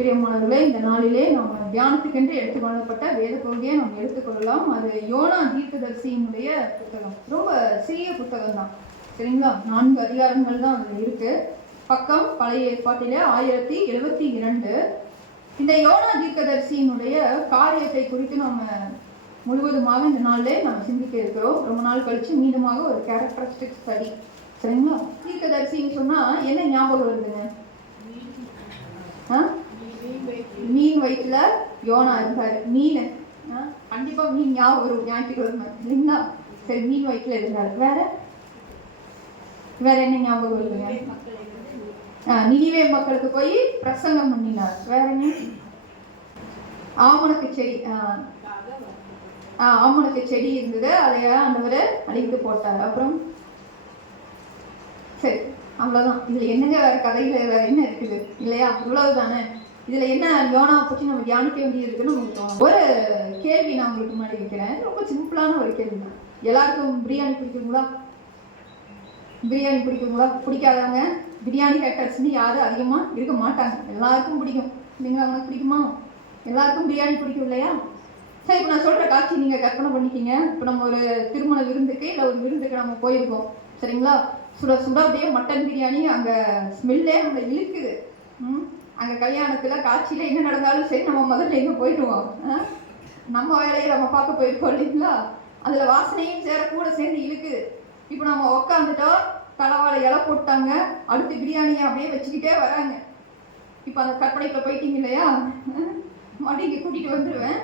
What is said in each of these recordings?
பிரியமானவர்களே, இந்த நாளிலே நாம் தியானத்துக்கென்று எடுத்துக்கொள்ளப்பட்ட வேத பகுதியை நாம் எடுத்துக்கொள்ளலாம். அது யோனா தீர்க்கதரிசியினுடைய புத்தகம். ரொம்ப சிறிய புத்தகம் தான், சரிங்களா? 4 அதிகாரங்கள் தான் அதில் இருக்கு. பக்கம் பழைய ஏற்பாட்டிலே 1072. இந்த யோனா தீர்க்கதரிசியினுடைய காரியத்தை குறித்து நாம் முழுவதுமாக இந்த நாளிலே நாம் சிந்திக்க இருக்கிறோம். ரொம்ப நாள் கழிச்சு மீண்டுமாக ஒரு கேரக்டரிஸ்டிக் ஸ்டடி, சரிங்களா? தீர்க்கதரிசின்னு சொன்னா என்ன ஞாபகம் வருதுங்க? மீன் வயிற்றுல யோனா இருந்தாரு. மீன் கண்டிப்பா மீன் ஞாபகம் வரும் ஞாயிற்றுக்கிழமை, இல்லைங்களா? சரி, மீன் வயிற்றுல இருந்தாரு. வேற என்ன ஞாபகம் வருதுங்க? நினிவே மக்களுக்கு போய் பிரசங்கம் பண்ணினார். வேற என்ன? ஆமணக்கு செடி, ஆமணக்கு செடி இருந்தது, அதைய ஆண்டவர் அழித்து போட்டார். அப்புறம் சரி, அவ்வளவுதான். இதுல என்னங்க வேற கதையில வேற என்ன இருக்குது, இல்லையா? இவ்வளவு தானே. இதுல என்ன யோனாவை பற்றி நம்ம தியானிக்க வேண்டியது இருக்குன்னு உங்களுக்கு ஒரு கேள்வி நான் உங்களுக்கு முன்னாடி வைக்கிறேன். ரொம்ப சிம்பிளான ஒரு கேள்வி தான். எல்லாருக்கும் பிரியாணி பிடிக்குங்களா? பிரியாணி பிடிக்குங்களா? பிடிக்காதவங்க பிரியாணி ஹேட்டர்ஸ்ன்னு யாரும் அதிகமா இருக்க மாட்டாங்க. எல்லாருக்கும் பிடிக்கும், இல்லைங்களா? அவங்களுக்கு பிடிக்குமா? எல்லாருக்கும் பிரியாணி பிடிக்கும், இல்லையா? சரி, இப்போ நான் சொல்ற காட்சி நீங்க கற்பனை பண்ணிக்கிங்க. இப்போ நம்ம ஒரு திருமண விருந்துக்கு இல்லை ஒரு விருந்துக்கு நம்ம போயிருக்கோம், சரிங்களா? சுட சுட அப்படியே மட்டன் பிரியாணி, அங்கே ஸ்மெல்லே நம்மளை இழுக்குது. அங்கே கல்யாணத்தில் காட்சியில் என்ன நடந்தாலும் சரி, நம்ம முதல்ல எங்கே போயிடுவோம், நம்ம வேலையை நம்ம பார்க்க போயிருக்கோம், இல்லைங்களா? அதில் வாசனையும் கூட சேர்ந்து இழுக்குது. இப்போ நம்ம உக்காந்துட்டோம், தலைவாழை இலை போட்டாங்க, அடுத்து பிரியாணியை அப்படியே வச்சுக்கிட்டே வராங்க. இப்போ அந்த கற்பனைக்குள்ள போயிட்டீங்க, இல்லையா? மறுபடியும் இங்கே கூட்டிகிட்டு வந்துடுவேன்.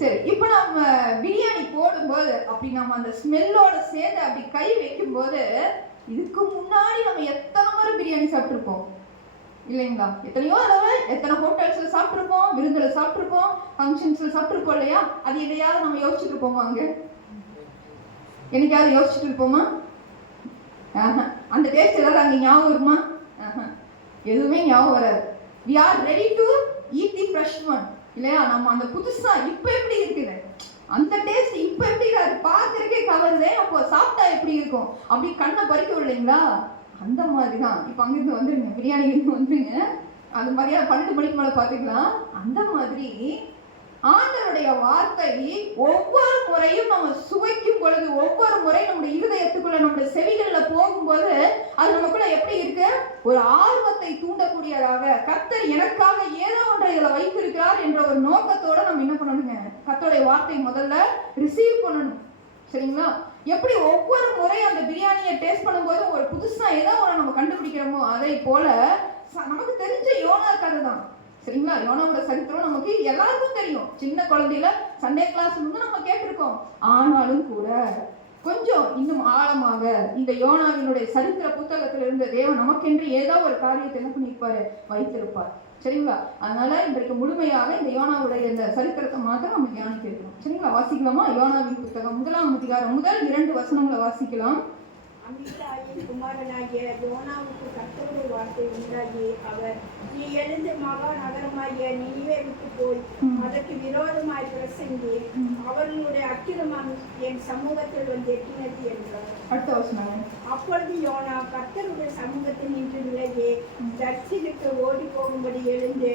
சரி, இப்போ நம்ம பிரியாணி போடும்போது அப்படி நம்ம அந்த ஸ்மெல்லோட சேர்ந்து அப்படி கை வைக்கும்போது, இதுக்கு முன்னாடி நம்ம எத்தனை முறை பிரியாணி சாப்பிட்ருப்போம், இல்லைங்களா? எத்தனையோ தடவை எத்தனை ஹோட்டல்ஸ்ல சாப்பிட்ருப்போம், விருந்துல சாப்பிட்ருப்போம், ஃபங்க்ஷன்ஸ்ல சாப்பிட்ருப்போம், இல்லையா? அது எதையாவது நம்ம யோசிச்சுட்டு இருப்போமா? அங்கே என்னைக்காவது யோசிச்சுட்டு இருப்போமா? அந்த டேஸ்ட் ஏதாவது அங்கே ஞாபகம் வருமா? எதுவுமே ஞாபகம் வராது. we are ready to eat the fresh one, இல்லையா? நம்ம அந்த புதுசா இப்ப எப்படி இருக்குது அந்த டேஸ்ட், இப்ப எப்படி அது பார்க்கறதுக்கே கவருதே, அப்போ சாப்பிட்டா எப்படி இருக்கும், அப்படி கண்ணை பறிக்கும், இல்லைங்களா? அந்த மாதிரி தான். இப்போ அங்கிருந்து வந்துருங்க, பிரியாணி இருந்து வந்துருங்க, அது மாதிரியா 12 மணிக்கு மேலே பார்த்துக்கலாம். அந்த மாதிரி ஆண்டவருடைய வார்த்தை ஒவ்வொரு முறையும் நம்ம சுவைக்கும் பொழுது, ஒவ்வொரு முறை நம்முடைய இருதயத்துக்குள்ள நம்முடைய செவிகளில் போகும்போது, அது நமக்குள்ள எப்படி இருக்கு? ஒரு ஆர்வத்தை தூண்டக்கூடியதாக, கர்த்தர் எனக்காக ஏதோ ஒன்றை இதில் வைத்திருக்கிறார் என்ற ஒரு நோக்கத்தோட நம்ம என்ன பண்ணணுங்க? கர்த்தருடைய வார்த்தை முதல்ல ரிசீவ் பண்ணணும், சரிங்களா? எப்படி ஒவ்வொரு முறை அந்த பிரியாணியை டேஸ்ட் பண்ணும்போது ஒரு புதுசா ஏதோ ஒன்று நம்ம கண்டுபிடிக்கிறோமோ, அதை போல நமக்கு தெரிஞ்ச யோனா கதை தான், சரிங்களா? யோனாவோட சரித்திரம் நமக்கு எல்லாருக்கும் தெரியும். சின்ன குழந்தையில சண்டே கிளாஸ் நம்ம கேட்டிருக்கோம். ஆனாலும் கூட கொஞ்சம் இன்னும் ஆழமாக இந்த யோனாவினுடைய சரித்திர புத்தகத்தில் இருந்த தேவன் நமக்கென்று ஏதோ ஒரு காரியத்தை என்ன பண்ணியிருப்பாரு? வைத்திருப்பார், சரிங்களா? அதனால இன்றைக்கு முழுமையாக இந்த யோனாவுடைய இந்த சரித்திரத்தை மாத்திரம் நம்ம தியானிக்க இருக்கணும், சரிங்களா? வாசிக்கலாமா? யோனாவின் புத்தகம் 1ஆம் அதிகாரம் முதல் 2 வசனங்களை வாசிக்கலாம். அமித்தாயின் குமாரனாகிய யோனாவுக்கு கர்த்தருடைய வார்த்தை உண்டாகி, அவர், நீ எழுந்து மகா நகரமாகிய நினிவேவுக்கு போய் அதற்கு விரோதமாய் பிரசங்கி, அவர்களுடைய அக்கிரமம் என் சமூகத்தில் வந்து எட்டினது என்றார். அடுத்த வசனம். அப்பொழுது யோனா கர்த்தருடைய சமூகத்தில் நின்று விலகி தர்சினுக்கு ஓடி போகும்படி எழுந்து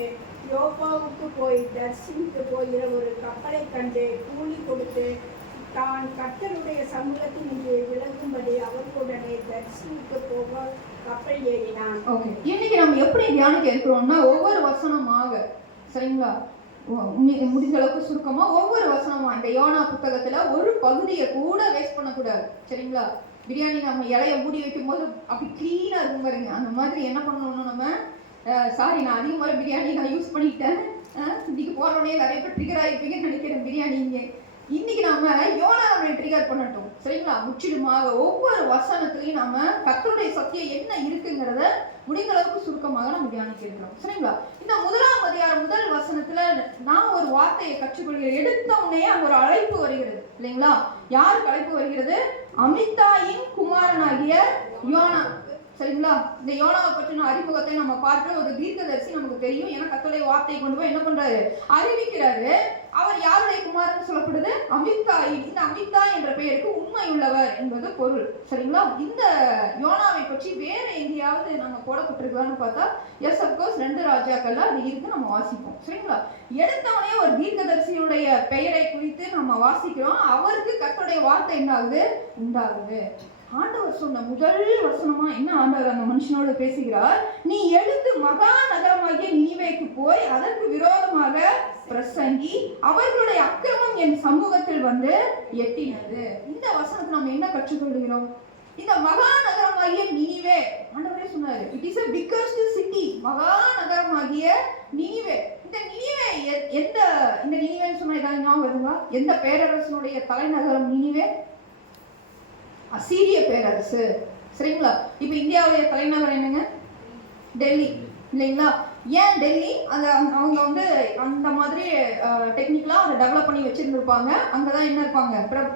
யோப்பாவுக்கு போய் தர்சினுக்கு போகிற ஒரு கப்பலை கண்டு கூலி கொடுத்து தான் கர்த்தருடைய சமூகத்தில் நின்று விலகும்படி அவர்களுடனே தர்சினுக்கு போக கப்பல் ஏறினான். ஓகே, இன்னைக்கு நம்ம எப்படி தியானிக்க இருக்கிறோம்னா ஒவ்வொரு வசனமாக, சரிங்களா? முடிஞ்ச அளவுக்கு சுருக்கமா ஒவ்வொரு வசனமா இந்த யோனா புத்தகத்துல ஒரு பகுதியை கூட வேஸ்ட் பண்ணக்கூடாது, சரிங்களா? பிரியாணி நம்ம இலைய மூடி வைக்கும் போது அப்படி கிளீனா இருக்கும் பாருங்க, அந்த மாதிரி என்ன பண்ணணும்னா நம்ம சாரி, நான் அதிக முறை பிரியாணி நான் யூஸ் பண்ணிட்டேன். இன்னைக்கு போறோடனே நிறைய பேர் ட்ரிகர் ஆகிருப்பீங்கன்னு நினைக்கிறேன். பிரியாணி இன்னைக்கு நாம யோனாவை ட்ரிகர் பண்ணட்டும், சரிங்களா? முற்றிலுமாக ஒவ்வொரு வசனத்திலையும் நாம கர்த்தருடைய சத்தியம் என்ன இருக்குங்கிறத முடிந்த அளவுக்கு சுருக்கமாக நம்ம தியானிக்க இருக்கிறோம், சரிங்களா? இந்த 1ஆம் அதிகாரம் முதல் வசனத்துல நான் ஒரு வார்த்தையை கற்றுக்கொள்கிறேன். எடுத்த உடனே அங்க ஒரு அழைப்பு வருகிறது, இல்லைங்களா? யாருக்கு அழைப்பு வருகிறது? அமித்தாயின் குமாரனாகிய யோனா. சரிங்களா? இந்த யோனாவை பற்றின அறிமுகத்தை நம்ம பார்க்கிற ஒரு தீர்க்கதரிசி நமக்கு தெரியும். ஏன்னா கர்த்தருடைய வார்த்தையை கொண்டு போய் என்ன பண்றாரு? அறிவிக்கிறாரு. அவர் யாருடைய குமாரன் சொல்லப்படுது? அமித்தாய். இந்த அமித்தாய் என்ற பெயருக்கு உண்மை உள்ளவர் என்பது பொருள். சரிங்களா? இந்த யோனாவை பற்றி வேற எங்கேயாவது நம்ம போடப்பட்டிருக்கலாம்னு பார்த்தா எஸ் அப்கோர்ஸ் 2 ராஜாக்கள்ல அது இருக்கு, நம்ம வாசிப்போம். சரிங்களா? எடுத்தவனே ஒரு தீர்க்கதரிசியுடைய பெயரை குறித்து நம்ம வாசிக்கிறோம். அவருக்கு கர்த்தருடைய வார்த்தை என்ன ஆகுது? உண்டாகுது. ஆண்டவர் சொன்ன முதல் வசனமா என்ன ஆண்டவர் அந்த மனுஷனோடு பேசுகிறார்? நீ எழுந்து மகா நகரமாகிய நினிவேக்கு போய் அதற்கு விரோதமாக பிரசங்கி, அவர்களுடைய அக்கிரமம் என் சமூகத்தில் வந்து எட்டினது. இந்த வசனத்தை நம்ம என்ன கற்றுக்கொள்கிறோம்? இந்த மகா நகரமாகிய நினிவே, ஆண்டவரே சொன்னாரு, it is a biggest city. மகா நகரமாகிய நினிவே. இந்த நினிவே இந்த நினிவேன்னு சொன்னா ஏதாவது ஞாபகம் வருங்களா? எந்த பேரரசனுடைய தலைநகரம் நினிவே? அசீரிய பேரரசு. சரிங்களா? இப்ப இந்தியாவுடைய தலைநகரம் என்னங்க? டெல்லி இல்லைங்களா? ஏன் டெல்லி? அவங்க வந்து அந்த மாதிரி டெக்னிக்கலா அதை டெவலப் பண்ணி வச்சிருந்துருப்பாங்க. அங்கதான் என்ன இருப்பாங்க?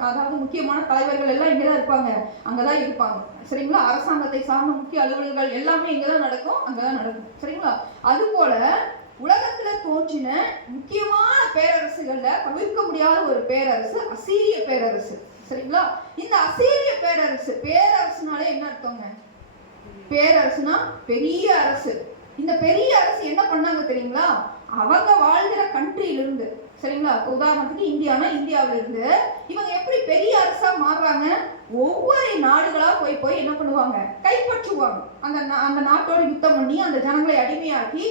அதாவது முக்கியமான தலைவர்கள் எல்லாம் இங்கதான் இருப்பாங்க, அங்கதான் இருப்பாங்க. சரிங்களா? அரசாங்கத்தை சார்ந்த முக்கிய அலுவல்கள் எல்லாமே இங்கதான் நடக்கும், அங்கதான் நடக்கும். சரிங்களா? அது போல உலகத்துல தோன்றின முக்கியமான பேரரசுகள்ல தவிர்க்க முடியாத ஒரு பேரரசு அசீரிய பேரரசு. சரிங்களா? இந்த அசீரிய பேரரசு, பேரரசுனாலே என்ன அர்த்தங்க? பேரரசுனா பெரிய அரசு. இந்த பெரிய அரசு என்ன பண்ணாங்க தெரியுங்களா? அவங்க வாழ்கிற கண்ட்ரியிலிருந்து, சரிங்களா, உதாரணத்துக்கு இந்தியானா இந்தியாவில இருந்து இவங்க எப்படி பெரிய அரசா மாறுறாங்க? ஒவ்வொரு நாடுகளா போய் என்ன பண்ணுவாங்க? கைப்பற்றுவாங்க. அந்த நாட்டோடு யுத்தம் பண்ணி அந்த ஜனங்களை அடிமையாக்கி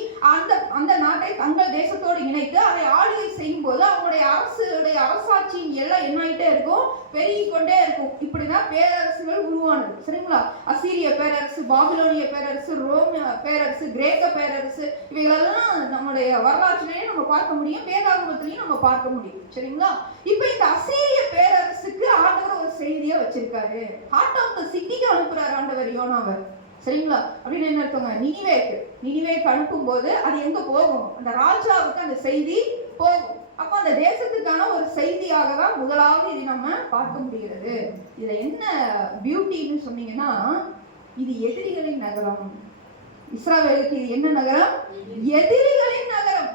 அந்த நாட்டை தங்கள் தேசத்தோடு இணைத்து அதை ஆளுகை செய்யும் போது அவங்களுடைய அரசாட்சியின் எல்லாம் என்ன ஆயிட்டே இருக்கும்? பெருகி கொண்டே இருக்கும். இப்படிதான் பேரரசுகள் உருவானது. சரிங்களா? அசீரிய பேரரசு, பாபிலோனிய பேரரசு, ரோம் பேரரசு, கிரேக்க பேரரசு, இவைகளெல்லாம் நம்முடைய வரலாற்றிலேயே நம்ம பார்க்க முடியும், வேதாகமத்திலையும் நம்ம பார்க்க முடியும். சரிங்களா? இப்ப இந்த அசீரிய பேரரசுக்கு ஆண்டவர் ஒரு செய்தியை வச்சிருக்காரு. ஹார்ட் ஆஃப் த சிட்டிக்கு அனுப்புறாரு ஆண்டவர் யோனாவை. சரிங்களா? அப்படின்னு என்ன அர்த்தங்க? நினிவேக்கு அனுப்பும் போது அது எங்க போகும்? அந்த ராஜாவுக்கு அந்த செய்தி போகும். அப்ப அந்த தேசத்துக்கான ஒரு செய்தியாக தான் முதலாவது இது நம்ம பார்க்க முடிகிறது. இதுல என்ன பியூட்டின்னு சொன்னீங்கன்னா, இது எதிரிகளின் நகரம். இஸ்ரவேலுக்கு இது என்ன நகரம்? எதிரிகளின் நகரம்.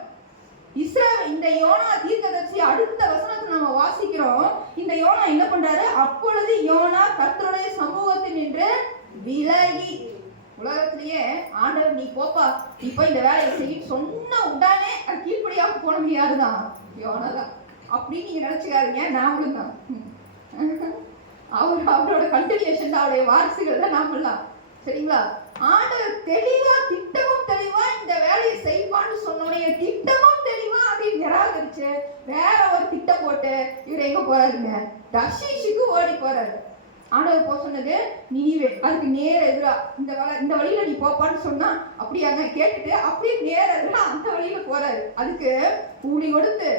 இந்த யோனா தீர்க்கதரிசி அடுத்த வசனத்தை நம்ம வாசிக்கிறோம். இந்த யோனா என்ன பண்றாரு? அப்பொழுது யோனா கர்த்தருடைய சமூகத்தில் நின்று விலகி. உலகத்திலேயே ஆண்டவர் நீ போப்பா, நீ போய் இந்த வேலையை செய்ய சொன்ன உடனே அது கீழ்படியாக போனது யாருதான்? யோனா தான். அப்படின்னு நீங்க நினைச்சுக்காதீங்க, நாமளும் தான். அவரோட கண்டினியூஷன், அவருடைய வாரிசுகள் தான் நாமெல்லாம். சரிங்களா? ஆண்டவர் தெளிவா, திட்டமும் தெளிவா இந்த வேலையை செய்வான்னு சொன்னோடைய திட்டமும் தெளிவா அதை நிராகரிச்சு வேற ஒரு திட்டம் போட்டு இவர் எங்க போறாருங்க? தர்ஷீஷுக்கு ஓடி போறாரு. ஆண்டவர் போக சொன்னது நினிவே. அதுக்கு நேர எதிரா இந்த வழியில நீ போப்பான்னு சொன்னா அப்படியாங்க கேட்டுட்டு அப்படியே நேர எதிரா அந்த வழியில போறாரு. அதுக்கு கூலி கொடுத்து,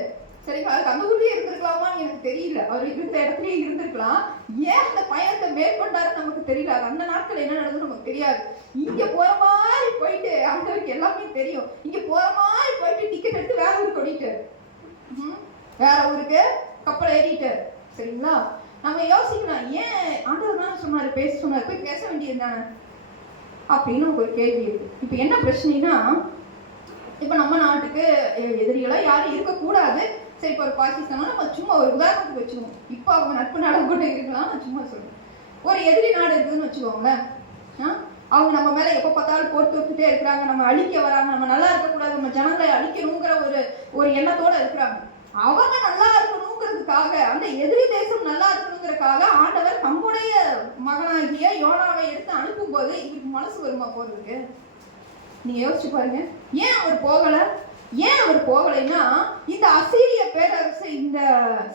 சரிங்களா, அதுக்கு அந்த ஊர்லயே இருந்திருக்கலாமான்னு எனக்கு தெரியல. அவர் இருந்த இடத்துலயே இருந்திருக்கலாம். ஏன் அந்த பயணத்தை மேற்கொண்டாருன்னு நமக்கு தெரியல. அது அந்த நாட்கள் என்ன நடந்தது நமக்கு தெரியாது. இங்க போற மாதிரி போயிட்டு, ஆண்டவருக்கு எல்லாமே தெரியும், இங்க போற மாதிரி போயிட்டு டிக்கெட் எடுத்து வேற ஊருக்கு ஓடிட்டு, வேற ஊருக்கு கப்பல் ஏறிட்டு. சரிங்களா? நம்ம யோசிக்கலாம், ஏன் ஆண்டவர் தானே சொன்னாரு, பேச சொன்னாரு, போய் பேச வேண்டியது தானே அப்படின்னு ஒரு கேள்வி இருக்கு. இப்ப என்ன பிரச்சனைனா, இப்ப நம்ம நாட்டுக்கு எதிரிகளா யாரும் இருக்கக்கூடாது. சரி, இப்போ ஒரு பாகிஸ்தான் நம்ம சும்மா ஒரு உதாரணத்துக்கு வச்சுக்கோங்க. இப்போ அவங்க நட்பு நாடாக கூட இருக்கலாம், நான் சும்மா சொல்றேன். ஒரு எதிரி நாடு இருக்குதுன்னு வச்சுக்கோங்களேன். அவங்க நம்ம மேல எப்போ பார்த்தாலும் போர் தொட்டுட்டே இருக்கிறாங்க, நம்ம அழிக்க வராங்க, நம்ம நல்லா இருக்கக்கூடாது, நம்ம ஜனங்களை அழிக்கணுங்கிற ஒரு எண்ணத்தோட இருக்கிறாங்க. அவங்க நல்லா இருக்கணுங்கிறதுக்காக, அந்த எதிரி தேசம் நல்லா இருக்கணுங்கிறதுக்காக ஆண்டவர் தம்முடைய மகனாகிய யோனாவை எடுத்து அனுப்பும் போது இவருக்கு மனசு வருமா போறதுக்கு? நீங்க யோசிச்சு பாருங்க. ஏன் அவர் போகலைன்னா, இந்த அசீரிய பேரரசு இந்த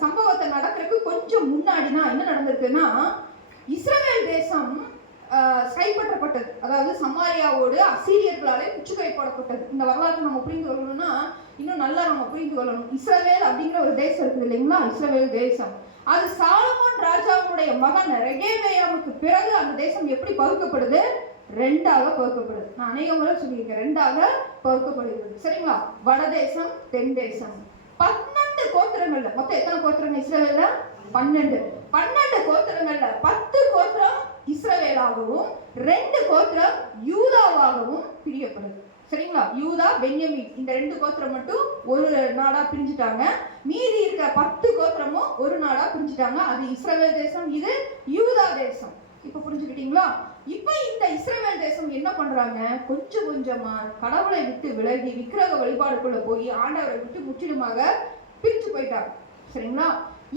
சம்பவத்தை நடக்கிறதுக்கு கொஞ்சம் முன்னாடினா என்ன நடந்திருக்குன்னா, இஸ்ரவேல் தேசம் கைப்பற்றப்பட்டது. அதாவது சமாரியாவோடு அசீரியர்களாலே முற்றுகை போடப்பட்டது. இந்த வரலாற்றை நம்ம புரிந்து கொள்ளணும்னா இன்னும் நல்லா நம்ம புரிந்து கொள்ளணும். இஸ்ரவேல் அப்படிங்கிற ஒரு தேசம் இருக்குது இல்லைங்களா? இஸ்ரவேல் தேசம் அது சாலமோன் ராஜாவுடைய மகன் ரெகெபியாமுக்கு பிறகு அந்த தேசம் எப்படி பகுக்கப்படுது? 2ஆக பகுக்கப்படுது. நான் அநேக முறை சொல்லியிருக்கேன், 2ஆக பகுக்கப்படுகிறது. சரிங்களா? வடதேசம், தென் தேசம். 12 கோத்திரங்கள்ல, மொத்தம் எத்தனை கோத்திரங்கள் இஸ்ரவேல்ல? 12 கோத்திரங்கள்ல 10 கோத்திரம் இஸ்ரவேலாகவும் 2 கோத்திரம் யூதாவாகவும் பிரியப்படுது. சரிங்களா? யூதா பென்யமீன் இந்த 2 கோத்திரம் மட்டும் ஒரு நாடா பிரிஞ்சுட்டாங்க. மீதி இருக்கிற 10 கோத்திரமும் ஒரு நாடா பிரிஞ்சுட்டாங்க. அது இஸ்ரவேல் தேசம், இது யூதா தேசம். இப்ப புரிஞ்சுக்கிட்டீங்களா? இப்ப இந்த இஸ்ரவேல் தேசம் என்ன பண்றாங்க? கொஞ்சம் கொஞ்சமா கடவுளை விட்டு விலகி விக்கிரக வழிபாடுக்குள்ள போய் ஆண்டவரை விட்டு முற்றிலுமாக பிரிஞ்சு போயிட்டாங்க. சரிங்களா?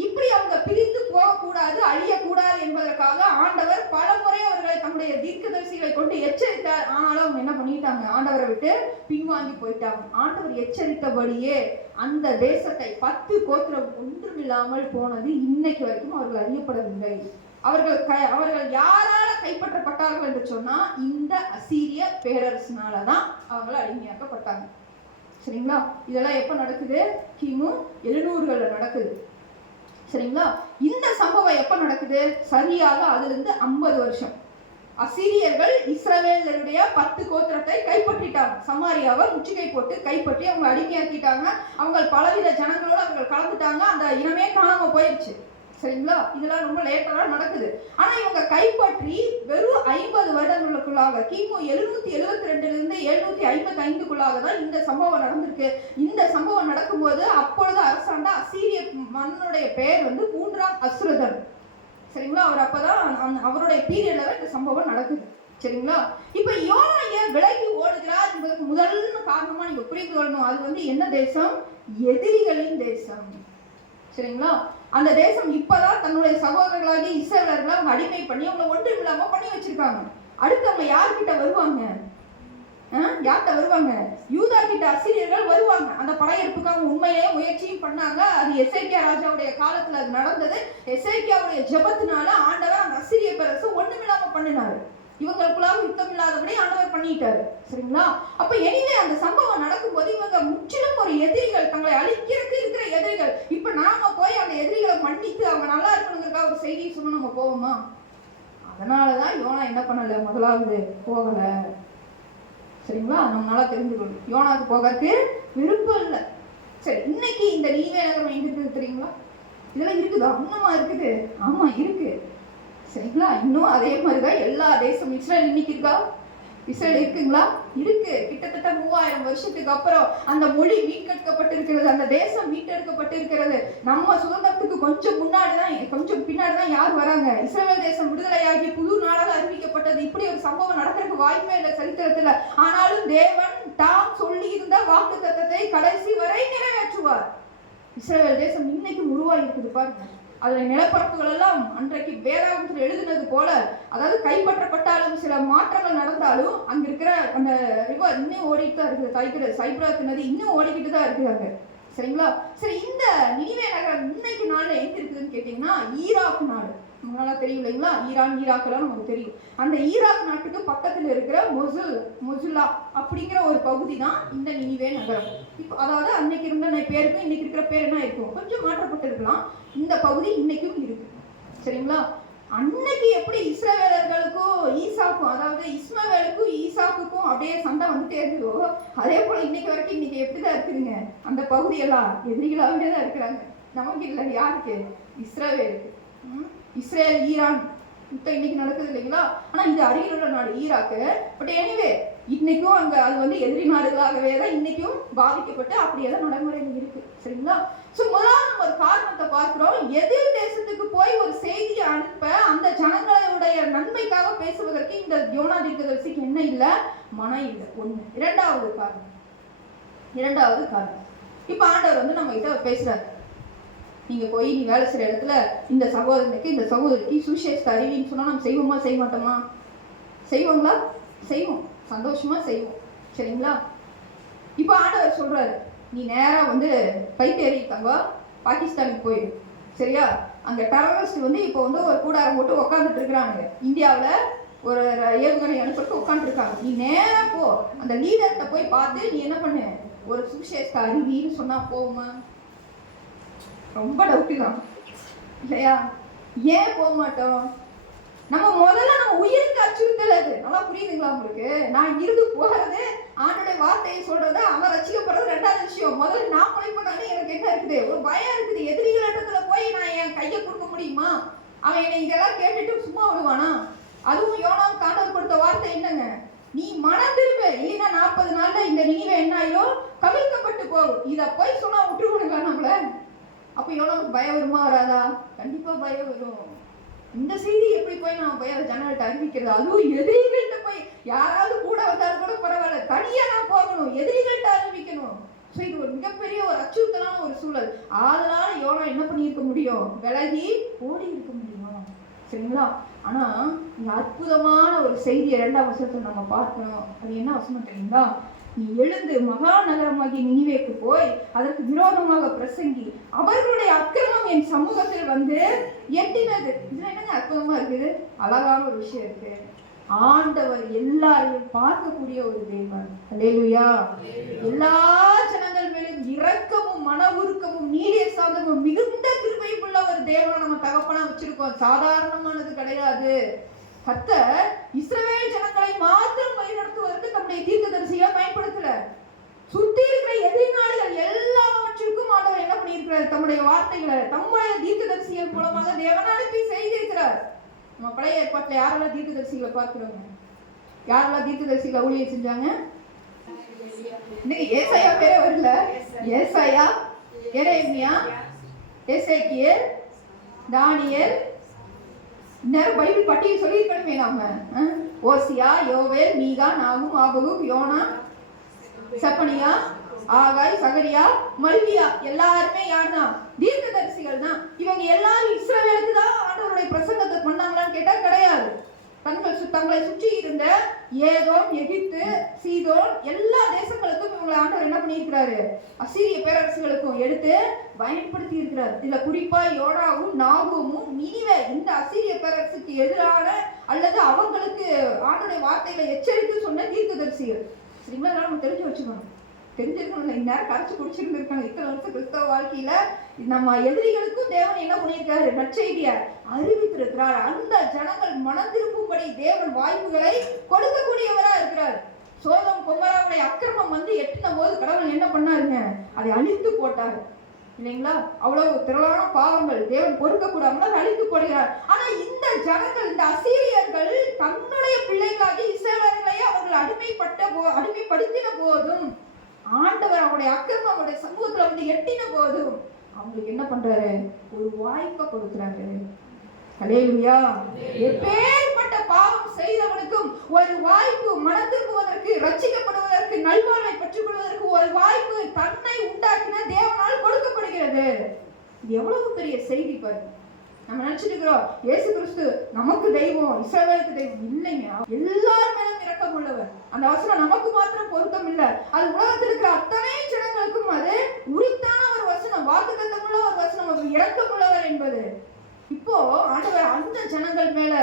இப்படி அவங்க பிரிந்து போகக்கூடாது, அழியக்கூடாது என்பதற்காக ஆண்டவர் பல முறை அவர்களை தம்முடைய தீர்க்கதரிசிகளை கொண்டு எச்சரித்தார். ஆனாலும் அவங்க என்ன பண்ணிட்டாங்க? ஆண்டவரை விட்டு பின்வாங்கி போயிட்டாங்க. ஆண்டவர் எச்சரித்தபடியே அந்த தேசத்தை 10 கோத்திரம் ஒன்றுமில்லாமல் போனது. இன்னைக்கு வரைக்கும் அவர்கள் அறியப்படவில்லை. அவர்கள் யாரால கைப்பற்றப்பட்டார்கள் என்று சொன்னா இந்த அசீரிய பேரரசினாலதான் அவங்கள அடிமையாக்கப்பட்டாங்க. சரிங்களா? இதெல்லாம் எப்ப நடக்குது? கிமு 700ல நடக்குது. சரிங்களா? இந்த சம்பவம் எப்ப நடக்குது? சரியாக அதிலிருந்து 50 வருஷம் அசீரியர்கள் இஸ்ரவேலருடைய 10 கோத்திரத்தை கைப்பற்றிட்டாங்க. சமாரியாவை முற்றுகை போட்டு கைப்பற்றி அவங்க அடிமையாக்கிட்டாங்க. அவங்க பலவித ஜனங்களோட அவர்கள் கலந்துட்டாங்க. அந்த இனமே காணாம போயிடுச்சு. சரிங்களா? இதெல்லாம் ரொம்ப லேட்டரா நடக்குது. ஆனா இவங்க கைப்பற்றி வெறும் 50 வருடங்களுக்குள்ளாக கிமு 772 இருந்து 755க்குள்ளாக தான் இந்த சம்பவம் நடந்திருக்கு. இந்த சம்பவம் நடக்கும்போது அப்பொழுது அரசாண்ட அசீரிய மன்னனுடைய பெயர் வந்து 3ஆம் அசுரதன். சரிங்களா? அவர் அப்பதான் அவருடைய பீரியட்ல தான் இந்த சம்பவம் நடக்குது. சரிங்களா? இப்ப யோனா ஏன் விலகி ஓடுகிறார் என்பதற்கு முதல் காரணமா நீங்க புரிந்து கொள்ளணும். அது வந்து என்ன தேசம்? எதிரிகளின் தேசம். சரிங்களா? அந்த தேசம் இப்பதான் தன்னுடைய சகோதரர்களாகி இஸ்ரவேலர்களை அவங்க அடிமை பண்ணி அவங்க ஒன்றும் இல்லாம பண்ணி வச்சிருக்காங்க. அடுத்து அவங்க யார்கிட்ட வருவாங்க? யார்கிட்ட வருவாங்க? யூதா கிட்ட அசீரியர்கள் வருவாங்க. அந்த படையெடுப்புக்கு அவங்க உண்மையிலேயே முயற்சியும் பண்ணாங்க. அது எசேக்கியா ராஜாவுடைய காலத்துல அது நடந்தது. எசேக்கியாவுடைய ஜெபத்தினால ஆண்டவர் அந்த அசீரிய பேரரசு ஒண்ணுமில்லாம பண்ணினாரு. இவங்களுக்குள்ளாக யுத்தம் இல்லாதபடி ஆண்டவர் பண்ணிட்டாரு. சரிங்களா? அப்ப எனிவே அந்த சம்பவம் நடக்கும்போது இவங்க முற்றிலும் ஒரு எதிரிகள், தங்களை அழிக்கிறதுக்கு இருக்கிற எதிரிகள். இப்ப நாம போய் அந்த எதிரிகளை மன்னித்து அவங்க நல்லா இருக்கணுங்கிறதுக்காக ஒரு செய்தியை சொன்னா நம்ம போவோமா? அதனாலதான் யோனா என்ன பண்ணல? முதலாவது போகல. சரிங்களா? நம்மளால தெரிஞ்சுக்கணும். யோனாக்கு போகிறதுக்கு விருப்பம் இல்லை. சரி, இன்னைக்கு இந்த நீவே நகரம் எங்க இருக்குது தெரியுங்களா? இதெல்லாம் இருக்குதா? இன்னுமா இருக்குது? ஆமா இருக்கு. சரிங்களா? இன்னும் அதே மாதிரிதான் எல்லா தேசம். இஸ்ரேல் இன்னைக்கு இருக்கா? இஸ்ரேல் இருக்குங்களா? இருக்கு. கிட்டத்தட்ட 3000 வருஷத்துக்கு அப்புறம் அந்த மொழி மீட்டெடுக்கப்பட்டிருக்கிறது, அந்த தேசம் மீட்டெடுக்கப்பட்டிருக்கிறது. நம்ம சுதந்திரத்துக்கு கொஞ்சம் பின்னாடிதான் யார் வராங்க? இஸ்ரேல் தேசம் விடுதலையாகி புது நாடாக அறிவிக்கப்பட்டது. இப்படி ஒரு சம்பவம் நடக்கிறதுக்கு வாய்ப்பே இல்லை சரித்திரத்துல. ஆனாலும் தேவன் தாம் சொல்லி இருந்த வாக்குத்தத்தத்தை கடைசி வரை நிறைவேற்றுவார். இஸ்ரேல் தேசம் இன்னைக்கு உருவாகி இருக்குது பாருங்க. அதுல நிலப்பரப்புகள் எல்லாம் அன்றைக்கு வேதாகமத்தில் எழுதினது போல, அதாவது கைப்பற்றப்பட்டாலும் சில மாற்றங்கள் நடந்தாலும் அங்க இருக்கிற அந்த ரிவர் இன்னும் ஓடிட்டு தான் இருக்குது. சைப்ரஸ் நதி இன்னும் ஓடிக்கிட்டு தான் இருக்கிறாங்க. சரிங்களா? சரி, இந்த நினிவே நகரம் இன்னைக்கு நாள்ல எங்க இருக்குதுன்னு கேட்டீங்கன்னா ஈராக் நாடு. நல்லா தெரியும் இல்லைங்களா? ஈரான், ஈராக்லாம் நமக்கு தெரியும். அந்த ஈராக் நாட்டுக்கு பக்கத்துல இருக்கிற மொசுலா அப்படிங்கிற ஒரு பகுதி தான் இந்த நினிவே நகரம். இப்போ அதாவது அன்னைக்கு இருந்த பேருக்கும் இன்னைக்கு இருக்கிற பேர் என்ன இருக்கும்? கொஞ்சம் மாற்றப்பட்டிருக்கலாம். இந்த பகுதி இன்னைக்கும் இருக்கு. சரிங்களா? அன்னைக்கு எப்படி இஸ்ரவேலர்களுக்கும் ஈசாக்கும், அதாவது இஸ்மவேலுக்கும் ஈசாக்குக்கும் அப்படியே சண்டை வந்துட்டே இருக்குதோ, அதே போல இன்னைக்கு வரைக்கும் இன்னைக்கு எப்படிதான் இருக்குதுங்க? அந்த பகுதியெல்லாம் எதிரிகளாகவே தான் இருக்கிறாங்க. நமக்கு இல்லை, யாருக்கு? இஸ்ரவேலுக்கு. இஸ்ரேல் ஈரான் யுத்தம் இன்னைக்கு நடக்குது இல்லைங்களா? ஆனா இது அருகில் உள்ள நாடு ஈராக்கு. பட் எனிவே இன்னைக்கும் அங்க அது வந்து எதிரி நாடுகளாகவே தான் இன்னைக்கும் பாதிக்கப்பட்டு அப்படியே தான் நடைமுறையில் இருக்கு. சரிங்களா? ஸோ முதலாவது நம்ம ஒரு காரணத்தை பார்க்கிறோம். எதிர் தேசத்துக்கு போய் ஒரு செய்தியை அனுப்ப அந்த ஜனங்களுடைய நன்மைக்காக பேசுவதற்கு இந்த யோனா தீர்க்கதரிசிக்கு என்ன இல்லை? மனம் இல்லை. ஒண்ணு. இரண்டாவது காரணம் இப்ப ஆண்டவர் வந்து நம்ம கிட்ட பேசுறாரு. நீங்க போய் நீ வேலை செய்யற இடத்துல இந்த சகோதரனுக்கு இந்த சகோதரிக்கு சுவிசேஷத்தை அறிவின்னு சொன்னா நம்ம செய்வோமா செய்ய மாட்டோமா? செய்வோங்களா? செய்வோம். சந்தோஷமா செய்வோம். சரிங்களா? இப்ப ஆண்டவர் சொல்றாரு, நீ நேரா வந்து ஃப்ளைட் ஏறிட்டாங்க பாகிஸ்தானுக்கு போயிடு. சரியா? அங்க டெரரிஸ்ட் வந்து இப்போ வந்து ஒரு கூடாரம் போட்டு உட்காந்துட்டு இருக்கிறானுங்க. இந்தியாவில ஒரு ஏவுகணை அனுப்பிட்டு உட்காந்துருக்காங்க. நீ நேரா போ, அந்த லீடர்கிட்ட போய் பார்த்து நீ என்ன பண்ணு, ஒரு சுவிசேஷத்தை அறிவின்னு சொன்னா போகுமா? ரொம்ப டவுட்டு தான் இல்லையா? ஏன் போக மாட்டோம்? நம்ம முதல்ல நம்ம உயிருக்கு அச்சுறுத்தல். அது நல்லா புரியுதுங்களா உங்களுக்கு? நான் இருந்து போகிறது, ஆண்டோட வார்த்தையை சொல்றது, அவன் ரசிக்கப்படுறது ரெண்டாவது விஷயம். முதல்ல நான் கொலை பண்ணாலே எனக்கு என்ன இருக்குது? ஒரு பயம் இருக்குது. எதிரிகள் இடத்துல போய் நான் என் கையை கொடுக்க முடியுமா? அவன் என்னை இதெல்லாம் கேட்டுட்டு சும்மா விடுவானா? அதுவும் யோனாவுக்கு ஆண்டவர் கொடுத்த வார்த்தை என்னங்க? நீ மனம் திரும்ப, இல்லைன்னா 40 நாள்ல இந்த நினைவை என்ன ஆயிரும்? கவிழ்க்கப்பட்டு போகும். இத போய் சொன்னா விட்டுருவாங்களா நம்மள? அப்ப யோனாவுக்கு பயம் வருமா வராதா? கண்டிப்பா பயம் வரும். இந்த செய்தி எப்படி போய் நான் போய் அதை ஜனங்கள்ட்ட அறிவிக்கிறது? அதுவும் எதிரிகள்கிட்ட போய், யாராவது கூட வந்தாலும் கூட பரவாயில்ல, தனியா நான் போகணும், எதிரிகள்கிட்ட அறிவிக்கணும். ஸோ இது ஒரு மிகப்பெரிய ஒரு அச்சுறுத்தலான ஒரு சூழல். அதனால யோனா என்ன பண்ணியிருக்க முடியும்? விலகி ஓடி இருக்க முடியும். சரிங்களா? ஆனா இங்க அற்புதமான ஒரு செய்தியை 2ஆம் வசனத்துல நம்ம பார்க்கணும். அது என்ன வசனம் தெரியுங்களா? நீ எழுந்து மகா நகரமாகி நினிவேக்கு போய் அதற்கு விரோதமாக பிரசங்கி, அவர்களுடைய அக்கிரமம் என் சமூகத்தில் வந்து எட்டினது. இதுல என்னங்க அற்புதமா இருக்குது? அழகான ஒரு விஷயம் இருக்கு. ஆண்டவர் எல்லாரையும் பார்க்கக்கூடிய ஒரு தேவன். அல்லேலூயா. எல்லா ஜனங்கள் மேலும் இரக்கமும் மன உருக்கமும் நீடிய சாந்தமும் மிகுந்த கிருபையும் உள்ள ஒரு தேவனை நம்ம தகப்பனா வச்சிருக்கோம். சாதாரணமானது கிடையாது. கர்த்தர் இஸ்ரவேல் ஜனங்களை மாத்திரம் வழிநடத்துவதற்கு தம்முடைய தீர்க்கதரிசியை பயன்படுத்தல. சுத்தி இருக்கிற எதிர்நாடுகள் எல்லாவற்றிற்கும் ஆண்டவர் என்ன பண்ணியிருக்கிறார்? தம்முடைய வார்த்தைகளை தம்முடைய தீர்க்கதரிசிகள் மூலமாக தேவன் அனுப்பி செய்திருக்கிறார். நம்ம பழைய ஏற்பாட்டில் யாரெல்லாம் தீர்க்கதரிசிகளை பார்க்கிறோங்க? யாரெல்லாம் தீர்க்கதரிசிகளை ஊழியம் செஞ்சாங்க? இன்னைக்கு ஏசாயா பேரே வரல. ஏசாயா, எரேமியா, எசேக்கியேல், தானியேல், நேரம் பைபிள் பட்டியல் சொல்லியிருக்கணுமே நாம. ஓசியா, யோவேல், மீகா, நாகும், ஆபகுப், யோனா, செப்பனியா, ஆகாய், சகரியா, மல்கியா, எல்லாருமே யார் தான்? தீர்க்கதரிசிகள் தான். இவங்க எல்லாரும் இஸ்ரவேலுக்கு தான் ஆண்டவருடைய பிரசங்கத்தை பண்ணாங்களான்னு கேட்டா கிடையாது. தங்களை சுற்றி இருந்த ஏதோம், எகிப்து, சீதோன் எல்லா தேசங்களுக்கும் இவங்களை ஆண்டவர் என்ன பண்ணியிருக்கிறாரு? அசீரிய பேரரசுகளுக்கும் எடுத்து பயன்படுத்தி இருக்கிறார். இதுல குறிப்பா யோனாவும் நாகூமும் நினிவே, இந்த அசீரிய பேரரசுக்கு எதிரான அல்லது அவங்களுக்கு ஆண்டவருடைய வார்த்தைகளை எச்சரித்து சொன்ன தீர்க்கதரிசிகள். சரிங்களா? நம்ம தெரிஞ்சு வச்சுக்கணும். தெரிஞ்சிருக்கணும். இந்நேரம் கரைச்சி குடிச்சிருந்துருக்காங்க. இத்தனை வருஷம் கிறிஸ்தவ வாழ்க்கையில நம்ம எதிரிகளுக்கும் தேவன் என்ன பண்ணியிருக்காரு? நற்செய்திய அறிவித்திருக்கிறார். அந்த ஜனங்கள் மனம் திரும்பும்படி தேவன் வாய்ப்புகளை கொடுக்கக்கூடியவரா இருக்கிறார். சோதம் கொமராவுடைய அக்கிரமம் வந்து எட்டின போது கடவுள் என்ன பண்ணாருங்க? அதை அழித்து போட்டாரு. இல்லைங்களா? அவ்வளவு திரளான பாவங்கள் தேவன் பொறுக்க கூடாமல் அழித்து போடுகிறார். ஆனா இந்த ஜனங்கள், இந்த அசீரியர்கள் தன்னுடைய பிள்ளைகளாகி இஸ்ரவேலர்களை அவர்கள் அடிமைப்படுத்தின போதும், ஆண்டவர் அவருடைய அக்கிரமம் அவருடைய சமூகத்துல வந்து எட்டின போதும் அவங்களுக்கு என்ன பண்றாரு? ஒரு வாய்ப்பை கொடுக்கிறாரு. அல்லேலூயா. எப்பேற்பட்ட பாவம் செய்தவனுக்கும் ஒரு வாய்ப்பு, மனம் திரும்புவதற்கு, ரட்சிக்கப்படுவதற்கு, நல்வாழ்வை பெற்றுக் கொள்வதற்கு ஒரு வாய்ப்பு தன்னை உண்டாக்கின தேவனால் கொடுக்கப்படுகிறது. இது எவ்வளவு பெரிய செய்தி பாருங்க. நம்ம நினைச்சிட்டு இருக்கிறோம் இயேசு கிறிஸ்து நமக்கு தெய்வம், இஸ்ரவேலுக்கு தெய்வம். இல்லைங்க, எல்லார் மேலும் இரக்கம் உள்ளவர். அந்த வசனம் நமக்கு மாத்திரம் பொருத்தம் இல்லை, அது உலகத்தில் இருக்கிற அத்தனை ஜனங்களுக்கும் அது உரித்தான ஒரு வசனம், வாக்குத்தத்தமுள்ள ஒரு வசனம், அவர் இரக்கம் உள்ளவர் என்பது. இப்போ ஆண்டவர் அந்த ஜனங்கள் மேல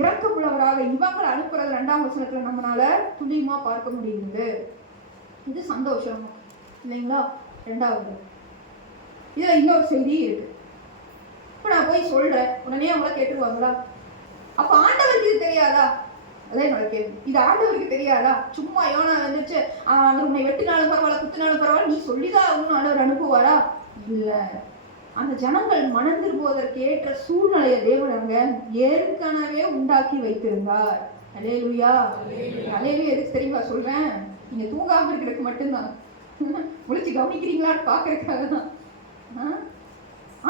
இரக்கம் உள்ளவராக இவங்களை அனுப்புறது 2ஆம் வசனத்துல நம்மளால துல்லியமா பார்க்க முடியுது. இது சந்தோஷம் இல்லைங்களா? 2வது இதுல இன்னொரு செய்தி இருக்கு. இப்ப நான் போய் சொல்றேன், உடனே அவங்கள கேட்டுருவாங்களா? அப்ப ஆண்டவருக்கு இது தெரியாதா? அதான் என்னோட கேள்வி. இது ஆண்டவருக்கு தெரியாதா? சும்மா யோனா வந்துச்சு, உன்னை வெட்டினாலும் பரவாயில்ல, குத்தினாலும் பரவாயில்ல, நீ சொல்லிதான் ஆண்டவர் அனுப்புவாரா? இல்ல. அந்த ஜனங்கள் மனம் திரும்புவதற்கு ஏற்ற சூழ்நிலையை தேவன் அங்க ஏற்கனவே உண்டாக்கி வைத்திருந்தார். அல்லேலூயா. அல்லேலூயா. எதுக்கு தெரியுமா சொல்றேன்? நீங்க தூங்காம இருக்கிறதுக்கு மட்டும்தான். முழிச்சு கவனிக்கிறீங்களான்னு பாக்குறதுக்காக தான்.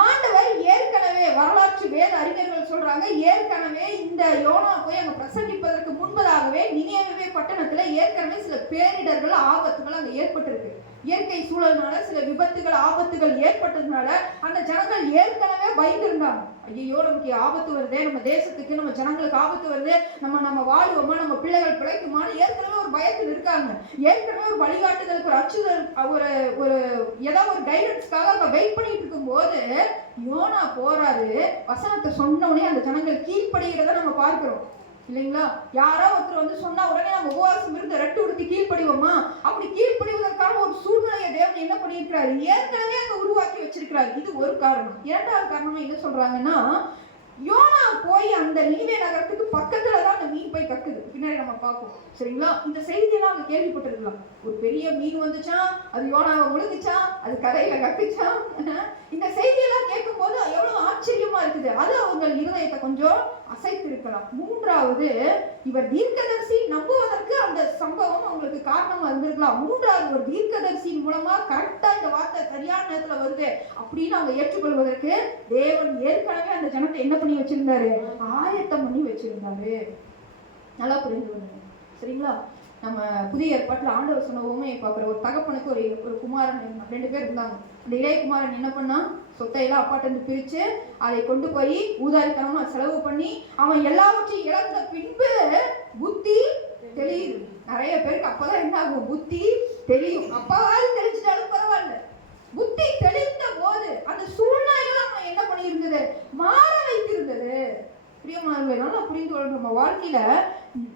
ஆண்டவர் ஏற்கனவே, வரலாற்று வேத அறிஞர்கள் சொல்றாங்க, ஏற்கனவே இந்த யோனா போய் அங்க பிரசங்கிப்பதற்கு முன்பதாகவே நினிவே பட்டணத்துல ஏற்கனவே சில பேரிடர்கள், ஆபத்துகள் அங்க ஏற்பட்டிருக்கு. இயற்கை சூழல்னால சில விபத்துகள், ஆபத்துகள் ஏற்பட்டதுனால அந்த ஜனங்கள் ஏற்கனவே பயந்துருந்தாங்க. ஐயோ, நமக்கு ஆபத்து வருதே, நம்ம தேசத்துக்கு, நம்ம ஜனங்களுக்கு ஆபத்து வருது, நம்ம வாழ்வோமா, நம்ம பிள்ளைகள் பிழைக்குமான்னு ஏற்கனவே ஒரு பயத்தில் இருக்காங்க. ஏற்கனவே ஒரு வழிகாட்டுதலுக்கு, ஒரு அச்சுதல், ஒரு ஏதாவது ஒரு கைடன்ஸ்க்காக அங்க வெயிட் பண்ணிட்டு இருக்கும் போது யோனா போறாரு. வசனத்தை சொன்ன உடனே அந்த ஜனங்கள் கீழ்ப்படுகிறத நம்ம பார்க்கிறோம் இல்லைங்களா? யாரோ ஒருத்தர் வந்து சொன்னா உடனே நம்ம உபவாசம் இருந்து ரெட்டு உடுத்தி கீழ்ப்படிவோமா? அப்படி கீழ்ப்படிவதற்கான ஒரு சூழ்நிலையை தேவன் என்ன பண்ணியிருக்கிறாரு? ஏற்கனவே அங்க உருவாக்கி வச்சிருக்கிறாரு. இது ஒரு காரணம். 2வது காரணமா என்ன சொல்றாங்கன்னா, யோனா போய் அந்த நினிவே நகரத்துக்கு பக்கத்துலதான் அந்த மீன் போய் கக்குது. பின்னாடி நம்ம பார்ப்போம். சரிங்களா? இந்த செய்தியெல்லாம் அவங்க கேள்விப்பட்டிருக்கலாம். ஒரு பெரிய மீன் வந்துச்சா, அது யோனாவை முழுங்குச்சா, அது கரையில கக்குச்சான். இந்த செய்தியெல்லாம் கேட்கும் போது எவ்வளவு ஆச்சரியமா இருக்குது. அது அவங்க இருதயத்தை கொஞ்சம் அசைத்திருக்கலாம். மூன்றாவது, இவர் தீர்க்கதரிசி நம்புவதற்கு அந்த சம்பவம் அவங்களுக்கு காரணமா இருந்திருக்கலாம். மூன்றாவது, ஒரு தீர்க்கதரிசி மூலமா கரெக்டா இந்த வார்த்தை சரியான நேரத்துல வருது அப்படின்னு அவங்க ஏற்றுக்கொள்வதற்கு தேவன் ஏற்கனவே அந்த ஜனத்தை என்ன பண்ணி வச்சிருந்தாரு? ஆயத்தம் பண்ணி வச்சிருந்தாரு. நல்லா புரிந்து கொள்ளுங்க. சரிங்களா? நம்ம புதிய ஏற்பாட்டில் ஆண்டவர் சொன்ன உண்மையை பார்க்குற ஒரு தகப்பனுக்கு ஒரு குமாரன் இருந்தான். 2 பேர் இருந்தாங்க. அந்த இளைய குமாரன் என்ன பண்ணா? சொத்தையெல்லாம் அப்பாட்டேருந்து பிரித்து அதை கொண்டு போய் ஊதாரித்தனமா செலவு பண்ணி அவன் எல்லாவற்றையும் இழந்த பின்பு புத்தி தெளியுது. நிறைய பேருக்கு அப்பதான் என்ன ஆகும்? புத்தி தெளியும். அப்பாவாவது தெளிச்சிட்டாலும் பரவாயில்ல. புத்தி தெளிந்த போது அந்த சூழ்நிலைகள் அவன் என்ன பண்ணி இருந்தது? மாற வைத்திருந்தது. பிரியமானவர்களே, நல்லா புரிந்து கொள்ள, நம்ம வாழ்க்கையில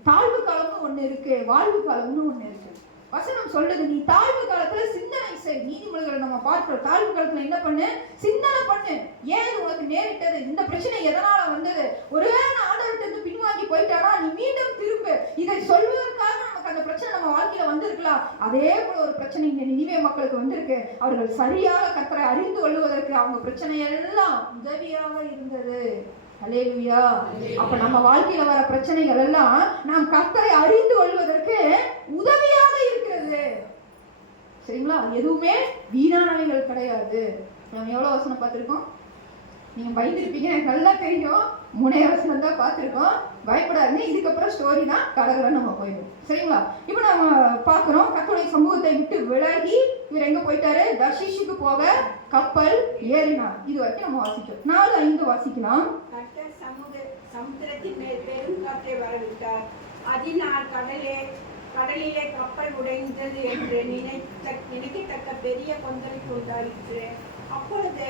தாழ்வு காலம்னு ஒண்ணு இருக்கு, வாழ்வு காலம்னு ஒண்ணு இருக்கு. வசனம் சொல்லுது, நீ தாழ்வு காலத்துல சிந்தனை செய். நீதிமொழிகளை நம்ம பார்க்கிறோம். தாழ்வு காலத்துல என்ன பண்ணு? சிந்தனை பண்ணு. ஏன் உனக்கு நேரிட்டது? இந்த பிரச்சனை எதனால வந்தது? ஒருவேளை நான் ஆண்டவர்கிட்ட இருந்து பின்வாங்கி போயிட்டானா நீ மீண்டும் திரும்ப. இதை சொல்வதற்காக நமக்கு அந்த பிரச்சனை நம்ம வாழ்க்கையில வந்திருக்கலாம். அதே போல ஒரு பிரச்சனை இங்க நினிவே மக்களுக்கு வந்திருக்கு. அவர்கள் சரியாக கர்த்தரை அறிந்து கொள்வதற்கு அவங்க பிரச்சனை எல்லாம் உதவியாக இருந்தது. அல்லேலூயா. அப்ப நம்ம வாழ்க்கையில வர பிரச்சனைகள் எல்லாம் நாம் கர்த்தரை அறிந்து கொள்வதற்கு உதவியாக இருக்கிறது. சரிங்களா? எதுவுமே வீணானவைகள் கிடையாது. நம்ம எவ்வளவு வசனம் பார்த்திருக்கோம்? நீங்க பயந்துருப்பீங்க, எனக்கு நல்லா தெரியும். 3 வசனம் தான் பார்த்திருக்கோம். பயப்படாதீங்க, இதுக்கப்புறம் ஸ்டோரி தான் கடகரை நம்ம போயிடும். சரிங்களா? இப்ப நம்ம பார்க்கிறோம், கர்த்தருடைய சமூகத்தை விட்டு விலகி இவர் எங்க போயிட்டாரு? தர்ஷீஷுக்கு போக கப்பல் ஏறினார். இது வரைக்கும் நம்ம வாசிச்சோம். 4-5 வாசிக்கலாம். கர்த்தர் சமுத்திரத்தின் மேல் பெரும் காற்றை வரவிட்டார். அதனால் கடலிலே கப்பல் உடைந்தது என்று நினைக்கத்தக்க பெரிய கொந்தளிப்பு உண்டாயிற்று. அப்பொழுது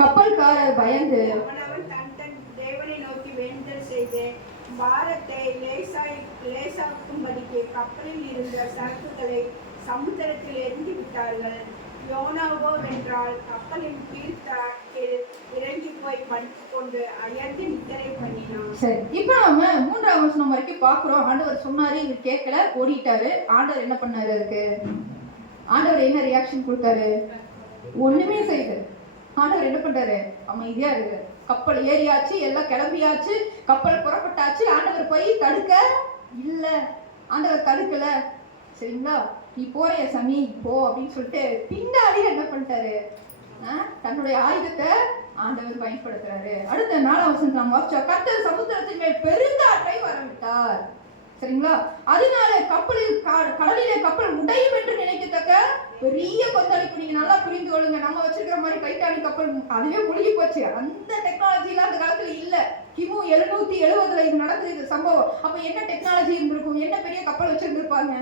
கப்பல்காரர் பயந்து அவனவன் தன் தேவனை நோக்கி வேண்டுதல் செய்து பாரத்தை லேசாக்கும்படிக்கு கப்பலில் இருந்த சரக்குகளை சமுத்திரத்தில் எரிந்து விட்டார்கள். யோனாவோ வென்றால் கப்பலின் கீழ்த்தாக்கில் இறங்கி போய் படுத்துக் கொண்டு அயர்ந்து நித்திரை பண்ணினான். சரி, இப்ப நம்ம 3ஆம் வசனம் வரைக்கும் பாக்குறோம். ஆண்டவர் சொன்னாரு, இவர் கேட்கல, ஓடிட்டாரு. ஆண்டவர் என்ன பண்ணாரு? அதுக்கு ஆண்டவர் என்ன ரியாக்ஷன் கொடுத்தாரு? ஒண்ணுமே செய்யல. ஆண்டவர் என்ன பண்றாரு? அமைதியா இருக்கு. கப்பல் ஏறியாச்சு, எல்லாம் கிளம்பியாச்சு, கப்பல் புறப்பட்டாச்சு. ஆண்டவர் போய் தடுக்க இல்ல. ஆண்டவர் தடுக்கல. சரிங்களா? நீ போறிய சாமி போ அப்படின்னு சொல்லிட்டு பின்னாடி என்ன பண்ணிட்டாரு? தன்னுடைய ஆயுதத்தை ஆண்டவர் பயன்படுத்துறாரு. அடுத்த 4ஆம் வசனத்துல நம்ம வாசிச்சோம், கர்த்தர் சமுத்திரத்தின் மேல் பெருங்காற்றை வரவிட்டார். சரிங்களா? அதனால கடலிலே கப்பல் உடையும் என்று நினைக்கத்தக்க பெரிய கொந்தளிப்பு. நீங்க நல்லா புரிந்து கொள்ளுங்க. நம்ம வச்சிருக்கிற மாதிரி டைட்டானிக் கப்பல் அதுவே முழுகி போச்சு. அந்த டெக்னாலஜி எல்லாம் அந்த காலத்துல இல்ல. கிமு 770 இது நடக்குது இது சம்பவம். அப்ப என்ன டெக்னாலஜி இருந்திருக்கும்? என்ன பெரிய கப்பல் வச்சிருந்திருப்பாங்க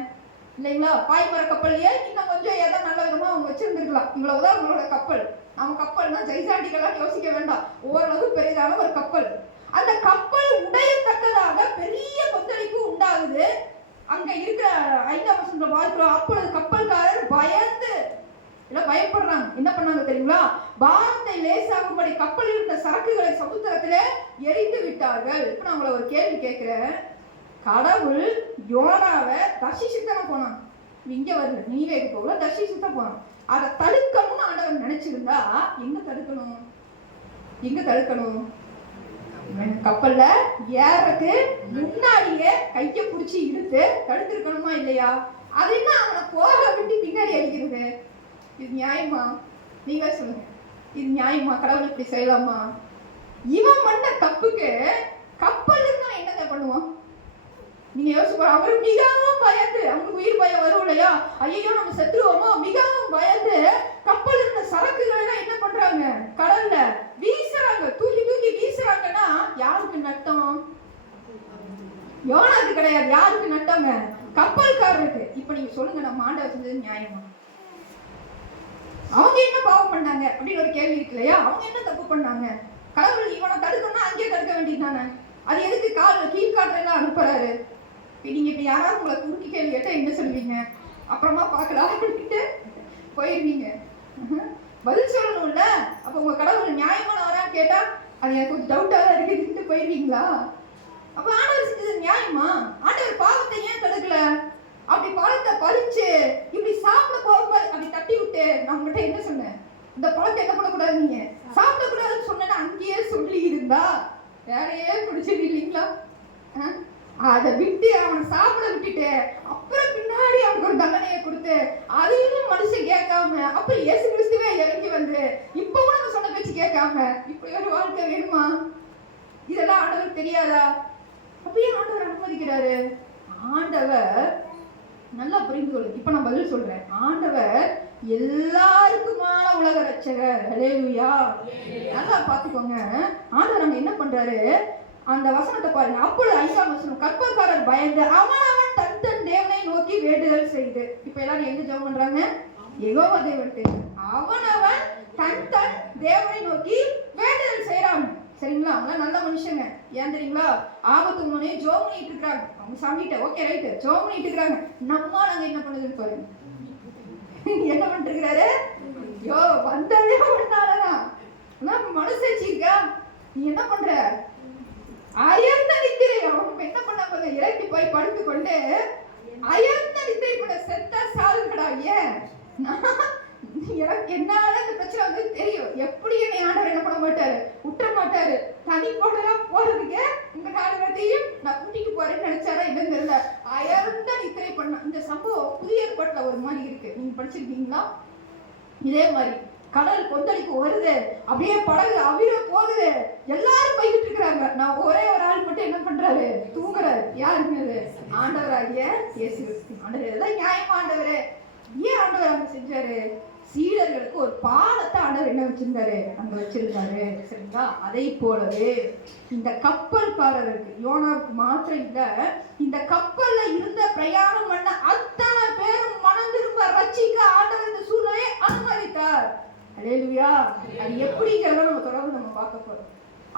இல்லைங்களா? பாய்மர கப்பல்லையே இன்னும் கொஞ்சம் ஏதோ நல்ல விதமா அவங்க வச்சிருந்துருக்கலாம். இவ்வளவுதான் உங்களோட கப்பல். நம்ம கப்பல்னா ஜெய்சாண்டிக்கெல்லாம் யோசிக்க வேண்டாம். ஓரளவு பெரிதான ஒரு கப்பல். அந்த கப்பல் உடையத்தக்கதாக பெரிய கொந்தளிப்பு உண்டாகுது. அங்க இருக்கிற 5ஆம் வசனத்துல பார்க்கிறோம். அப்பொழுது கப்பல்காரர் பயந்து பயப்படுறாங்க. என்ன பண்ணாங்க தெரியுங்களா? பாரத்தை லேசாகும்படி கப்பலில் இருந்த சரக்குகளை சமுத்திரத்திலே எரிந்து விட்டார்கள். இப்ப நான் உங்களை ஒரு கேள்வி கேட்கிறேன். கடவுள் யோனாவை தர்ஷீஷுக்கு போனான். இங்க வரல, நீவேக்கு போகல, தர்ஷீஷுக்கு போனான். அதை தடுக்கணும்னு ஆண்டவர் நினைச்சிருந்தா எங்க தடுக்கணும்? கப்பல்ல ஏறக்கு முன்னாடியே கைய புடிச்சு இழுத்து தடுத்திருக்கணுமா இல்லையா? அது என்ன அவனை போக விட்டு பின்னாடி அடிக்கிறது? இது நியாயமா? நீங்க சொல்லுங்க, இது நியாயமா? கடவுள் இப்படி செய்யலாமா? இவன் பண்ண தப்புக்கு கப்பல் இருந்தா என்னங்க பண்ணுவான்? நீங்க யோசிச்சு அவரு மிகவும் பயந்து, அவங்களுக்கு உயிர் பயம் வரும் இல்லையா? ஐயோ நம்ம செத்துருவோமோ மிகவும் பயந்து கப்பல் இருந்த சரக்குகளை என்ன பண்றாங்க? கடல்ல வீசுறாங்க. தூக்கி வீசுறாங்கன்னா யாருக்கு நட்டம்? யோனாக்கு கிடையாது. யாருக்கு நட்டங்க? கப்பல்காரருக்கு. இப்ப நீங்க சொல்லுங்க, நம்ம ஆண்டவர் செஞ்சது நியாயமா? அவங்க என்ன பாவம் பண்ணாங்க அப்படின்னு ஒரு கேள்வி இருக்கு இல்லையா? அவங்க என்ன தப்பு பண்ணாங்க? கடவுள் இவனை தடுக்கணும்னா அங்கேயே தடுக்க வேண்டியதுதானே. அது எதுக்கு கீழ்காற்றெல்லாம் அனுப்புறாரு? நீங்க இப்படி யாராவது உங்களை குறுக்கி கேள்வி கேட்டா என்ன சொல்லுவீங்க? அப்புறமா பார்க்கலாம் அப்படின்ட்டு போயிருவீங்க. பதில் சொல்லணும்ல. அப்ப உங்க கடவுள் நியாயமானவரான்னு கேட்டா அது எனக்கு கொஞ்சம் டவுட்டா தான் இருக்குதுன்ட்டு போயிருவீங்களா? அப்ப ஆண்டவர் செஞ்சது நியாயமா? ஆண்டவர் பாவத்தை ஏன் தடுக்கல? அப்படி பாவத்தை பறிச்சு இப்படி சாப்பிட போகும்போது அப்படி நான் உங்ககிட்ட என்ன சொன்னேன்? இந்த பழத்தை என்ன பண்ணக்கூடாது, நீங்க சாப்பிடக்கூடாதுன்னு சொன்னா அங்கேயே சொல்லி இருந்தா வேறையே பிடிச்சது இல்லைங்களா? அதை விட்டு அவனை சாப்பிட விட்டுட்டு அப்புறம் பின்னாடி அவனுக்கு ஒரு தண்டனையை கொடுத்து அதையும் மனுஷன் கேட்காம அப்புறம் இயேசு கிறிஸ்துவே இறங்கி வந்து இப்பவும் நம்ம சொன்ன பேச்சு கேட்காம இப்படி ஒரு வாழ்க்கை வேணுமா? இதெல்லாம் ஆண்டவர் தெரியாதா? அப்பயே ஆண்டவர் அனுமதிக்கிறாரு. ஆண்டவர் நல்லா புரிந்து கொள்ளு. இப்ப நான் பதில் சொல்றேன். ஆண்டவர் எல்லாருக்குமான உலக ரட்சகர். ஹல்லேலூயா. நல்லா பாத்துக்கோங்க. ஆண்டவர் அங்க என்ன பண்றாரு, அந்த வசனத்தை பாருங்க. அப்பொழுது 5ஆம் வசனம், கற்பக்காரர் பயந்து அவனவன் தன் தன் தேவனை நோக்கி வேண்டுதல் செய்து. இப்ப எல்லாரும் எங்க ஜெபம் பண்றாங்க? யெகோவா தேவன்ட்டு. அவனவன் தன் தன் தேவனை நோக்கி வேண்டுதல் செய்யறாங்க. சரிங்களா? அவங்க நல்ல மனுஷங்க. ஏன் தெரியுங்களா? ஆபத்து முன்னே ஜெபம் பண்ணிட்டு இருக்காங்க. அவங்க சாமிட்ட ஓகே ரைட் ஜெபம் பண்ணிட்டு இருக்காங்க. நம்ம நாங்க என்ன பண்ணுதுன்னு பாருங்க. என்ன பண்ணிட்டு இருக்காரு? யோ வந்ததே ஒன்னாலதான் மனசாட்சி இருக்கா? நீ என்ன பண்ற? அயர்ந்த நித்திரை. அவனுக்கு என்ன பண்ணாங்க? இறக்கி போய் படுத்து கொண்டு அயர்ந்த நித்திரை கூட செத்தா சாதுங்கடா. ஏன் எனக்கு என்னால இந்த பிரச்சனை வந்து தெரியும். எப்படி என்னை ஆண்டவர் என்ன பண்ண மாட்டாரு, விட்டுற மாட்டாரு. தனி போடலாம் போறதுக்கு இந்த காலத்தையும் நான் கூட்டிட்டு போறேன்னு நினைச்சாரா என்னன்னு தெரியல. அயர்ந்த நித்திரை பண்ண இந்த சம்பவம் புதிய ஏற்பாட்டுல ஒரு மாதிரி இருக்கு. நீங்க படிச்சிருக்கீங்களா? இதே மாதிரி கடல் கொந்தளிப்பு வருது, அப்படியே படகு அவிர போகுது, எல்லாரும் போய்கிட்டு இருக்கிறாங்க. நான் ஒரே ஒரு ஆள் மட்டும் என்ன பண்றாரு? தூங்குறாரு. யாருங்க? ஆண்டவராகிய இயேசு கிறிஸ்து. ஆண்டவர் எல்லாம் நியாயமா ஆண்டவரே. ஏன் ஆண்டவர் அங்க செஞ்சாரு? சீடர்களுக்கு ஒரு பாடத்தை ஆண்டவர் என்ன வச்சிருந்தாரு? அங்க வச்சிருந்தாரு. சரிங்களா? அதை போலவே இந்த கப்பல்காரருக்கு, யோனாவுக்கு மாத்திரம் இல்ல, இந்த கப்பல்ல இருந்த பிரயாணம் பண்ண அத்தனை பேரும் மனம் திரும்ப ரட்சிக்க ஆண்டவர் இந்த சூழ்நிலையை அனுமதித்தார். அல்லேலூயா. அது எப்படிங்கிறத நம்ம தொடர்ந்து நம்ம பார்க்க போறோம்.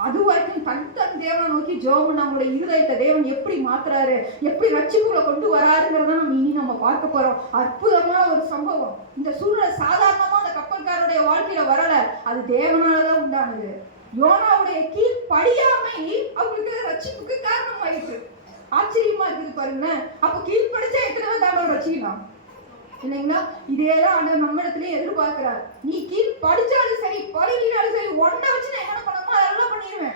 அது வரைக்கும் தன் தேவனை நோக்கி ஜெபம் நம்மளுடைய இருதயத்தை தேவன் எப்படி மாத்துறாரு, எப்படி ரட்சிப்புகளை கொண்டு வராருங்கிறத நம்ம இனி நம்ம பார்க்க போறோம். அற்புதமான ஒரு சம்பவம். இந்த சூழ்நிலை சாதாரணமா அந்த கப்பல்காரருடைய வாழ்க்கையில வரல, அது தேவனாலதான் உண்டானது. யோனாவுடைய கீழ் படியாமை அவங்களுக்கு ரட்சிப்புக்கு காரணமாயிருக்கு. ஆச்சரியமா இருக்குது பாருங்க. அப்ப கீழ்படிச்சா எத்தனை தாண்டவ ரட்சிக்கலாம் இல்லைங்களா? இதேதான் ஆண்டவர் நம்ம இடத்துலயே எதிர்பார்க்கிறார். நீ கீழ் படிச்சாலும் சரி, பழகினாலும் சரி, ஒன்றை வச்சு நான் என்ன பண்ணணுமோ அதெல்லாம் பண்ணிடுவேன்.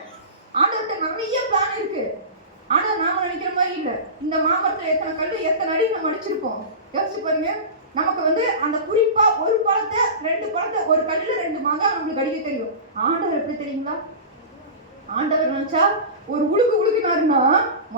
ஆண்டவர்கிட்ட நிறைய பிளான் இருக்கு. ஆனா நாம நினைக்கிற மாதிரி இல்லை. இந்த மாமரத்துல எத்தனை கல்லு எத்தனை அடி நம்ம அடிச்சிருப்போம். யோசிச்சு பாருங்க. நமக்கு வந்து அந்த குறிப்பா ஒரு பழத்தை 2 பழத்தை, ஒரு கல்லுல 2 மாங்காய் நம்மளுக்கு அடிக்க தெரியும். ஆண்டவர் எப்படி தெரியுங்களா? ஆண்டவர் நினைச்சா ஒரு உழுக்குனாருன்னா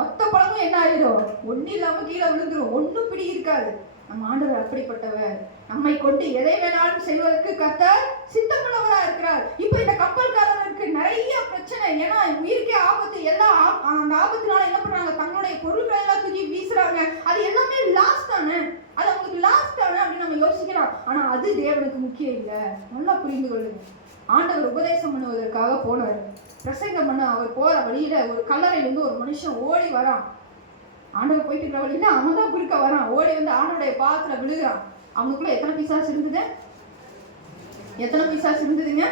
மொத்த பழமும் என்ன ஆயிடும்? ஒன்னும் இல்லாம கீழே விழுந்துரும். ஒன்னும் பிடி இருக்காது. நம்ம ஆண்டவர் அப்படிப்பட்டவர். நம்மை கொண்டு எதை வேணாலும் செய்வதற்கு கர்த்தர் சித்தமுள்ளவரா இருக்கிறார். இப்ப இந்த கப்பல்காரருக்கு நிறைய பிரச்சனை. ஏன்னா உயிருக்கே ஆபத்து. எல்லாம் அந்த ஆபத்துனால என்ன பண்றாங்க? தங்களுடைய பொருட்களை எல்லாம் தூக்கி வீசுறாங்க. அது எல்லாமே லாஸ் தானே, அது அவங்களுக்கு லாஸ் தானே அப்படின்னு நம்ம யோசிக்கலாம். ஆனா அது தேவனுக்கு முக்கியம் இல்லை. நல்லா புரிந்து கொள்ளுங்க. ஆண்டவர் உபதேசம் பண்ணுவதற்காக போனார். பிரசங்கம் பண்ண அவர் போற வழியில ஒரு கல்லறையிலிருந்து ஒரு மனுஷன் ஓடி வரான். ஆண்டவர் போயிட்டு இருக்கிற வழியில அவன் தான் குறுக்க வரான். ஓடி வந்து ஆண்டவருடைய பாதத்துல விழுகிறான். அவனுக்குள்ள எத்தனை பிசாசு இருந்தது? எத்தனை பிசாசு இருந்ததுங்க?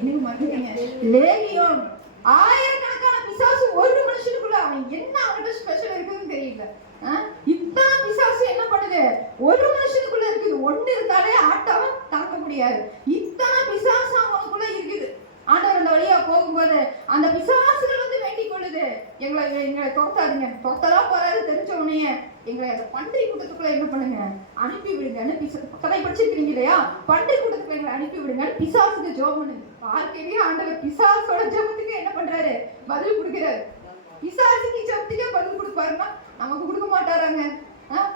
எனக்கு மறந்துட்டீங்க. லேகியோன். ஆயிரக்கணக்கான பிசாசு ஒரு மனுஷனுக்குள்ள. அவன் என்ன அவன்கிட்ட ஸ்பெஷல் இருக்குதுன்னு தெரியல. இத்தனை பிசாசு என்ன பண்ணுது? ஒரு மனுஷனுக்குள்ள இருக்குது. ஒண்ணு இருந்தாலே ஆட்டம் தாக்க முடியாது. இத்தனை பிசாசு அவனுக்குள்ள இருக்குது. ஆண்டவர் அந்த வழியா போகும்போது அந்த பிசாசுகள் வந்து வேண்டிக் கொள்ளுது, எங்களை தோத்தாதுங்க. தோத்ததான் போறாரு தெரிஞ்ச உடனே எங்களை அந்த பன்றி கூட்டத்துக்குள்ள என்ன பண்ணுங்க, அனுப்பி விடுங்கன்னு கதை படிச்சிருக்கீங்க இல்லையா? பன்றி கூட்டத்துக்குள்ள எங்களை அனுப்பி விடுங்கன்னு பிசாசுக்கு ஜெபம் பண்ணுங்க. வாழ்க்கையிலேயே ஆண்டவர் பிசாசோட ஜெபத்துக்கு என்ன பண்றாரு? பதில் கொடுக்கிறாரு. பிசாசுக்கு ஜெபத்துக்கே பதில் கொடுப்பாருன்னா நமக்கு கொடுக்க மாட்டாராங்க.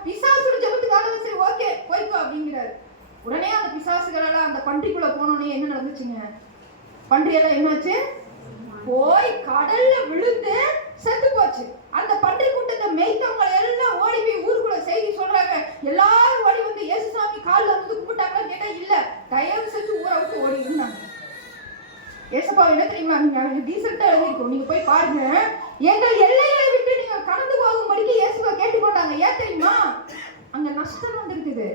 பிசாசோட ஜெபத்துக்கு ஆண்டவர் சரி ஓகே போய்க்கோ அப்படிங்கிறாரு. உடனே அந்த பிசாசுகள் எல்லாம் அந்த பன்றிக்குள்ள போனோடனே என்ன நடந்துச்சுங்க? பன்றியெல்லாம் என்னாச்சு? போய் கடல்ல விழுந்து செத்து போச்சு. அந்த பன்றி கூட்டத்தை மேய்த்தவங்க எல்லாம் ஓடி போய் ஊருக்குள்ள செய்தி சொல்றாங்க. எல்லாரும் ஓடி வந்து இயேசுசாமி காலில் வந்து கும்பிட்டாங்களா கேட்டா இல்ல, தயவு செஞ்சு ஊரை விட்டு ஓடி இருந்தாங்க. ஏசப்பா என்ன தெரியுமா? நீங்க டீசெண்டா எழுதிருக்கோம், நீங்க போய் பாருங்க. எங்கள் எல்லைகளை விட்டு நீங்க கடந்து போகும்படிக்கு இயேசுவா கேட்டுக்கொண்டாங்க. ஏன் தெரியுமா? அங்க நஷ்டம் வந்திருக்குது.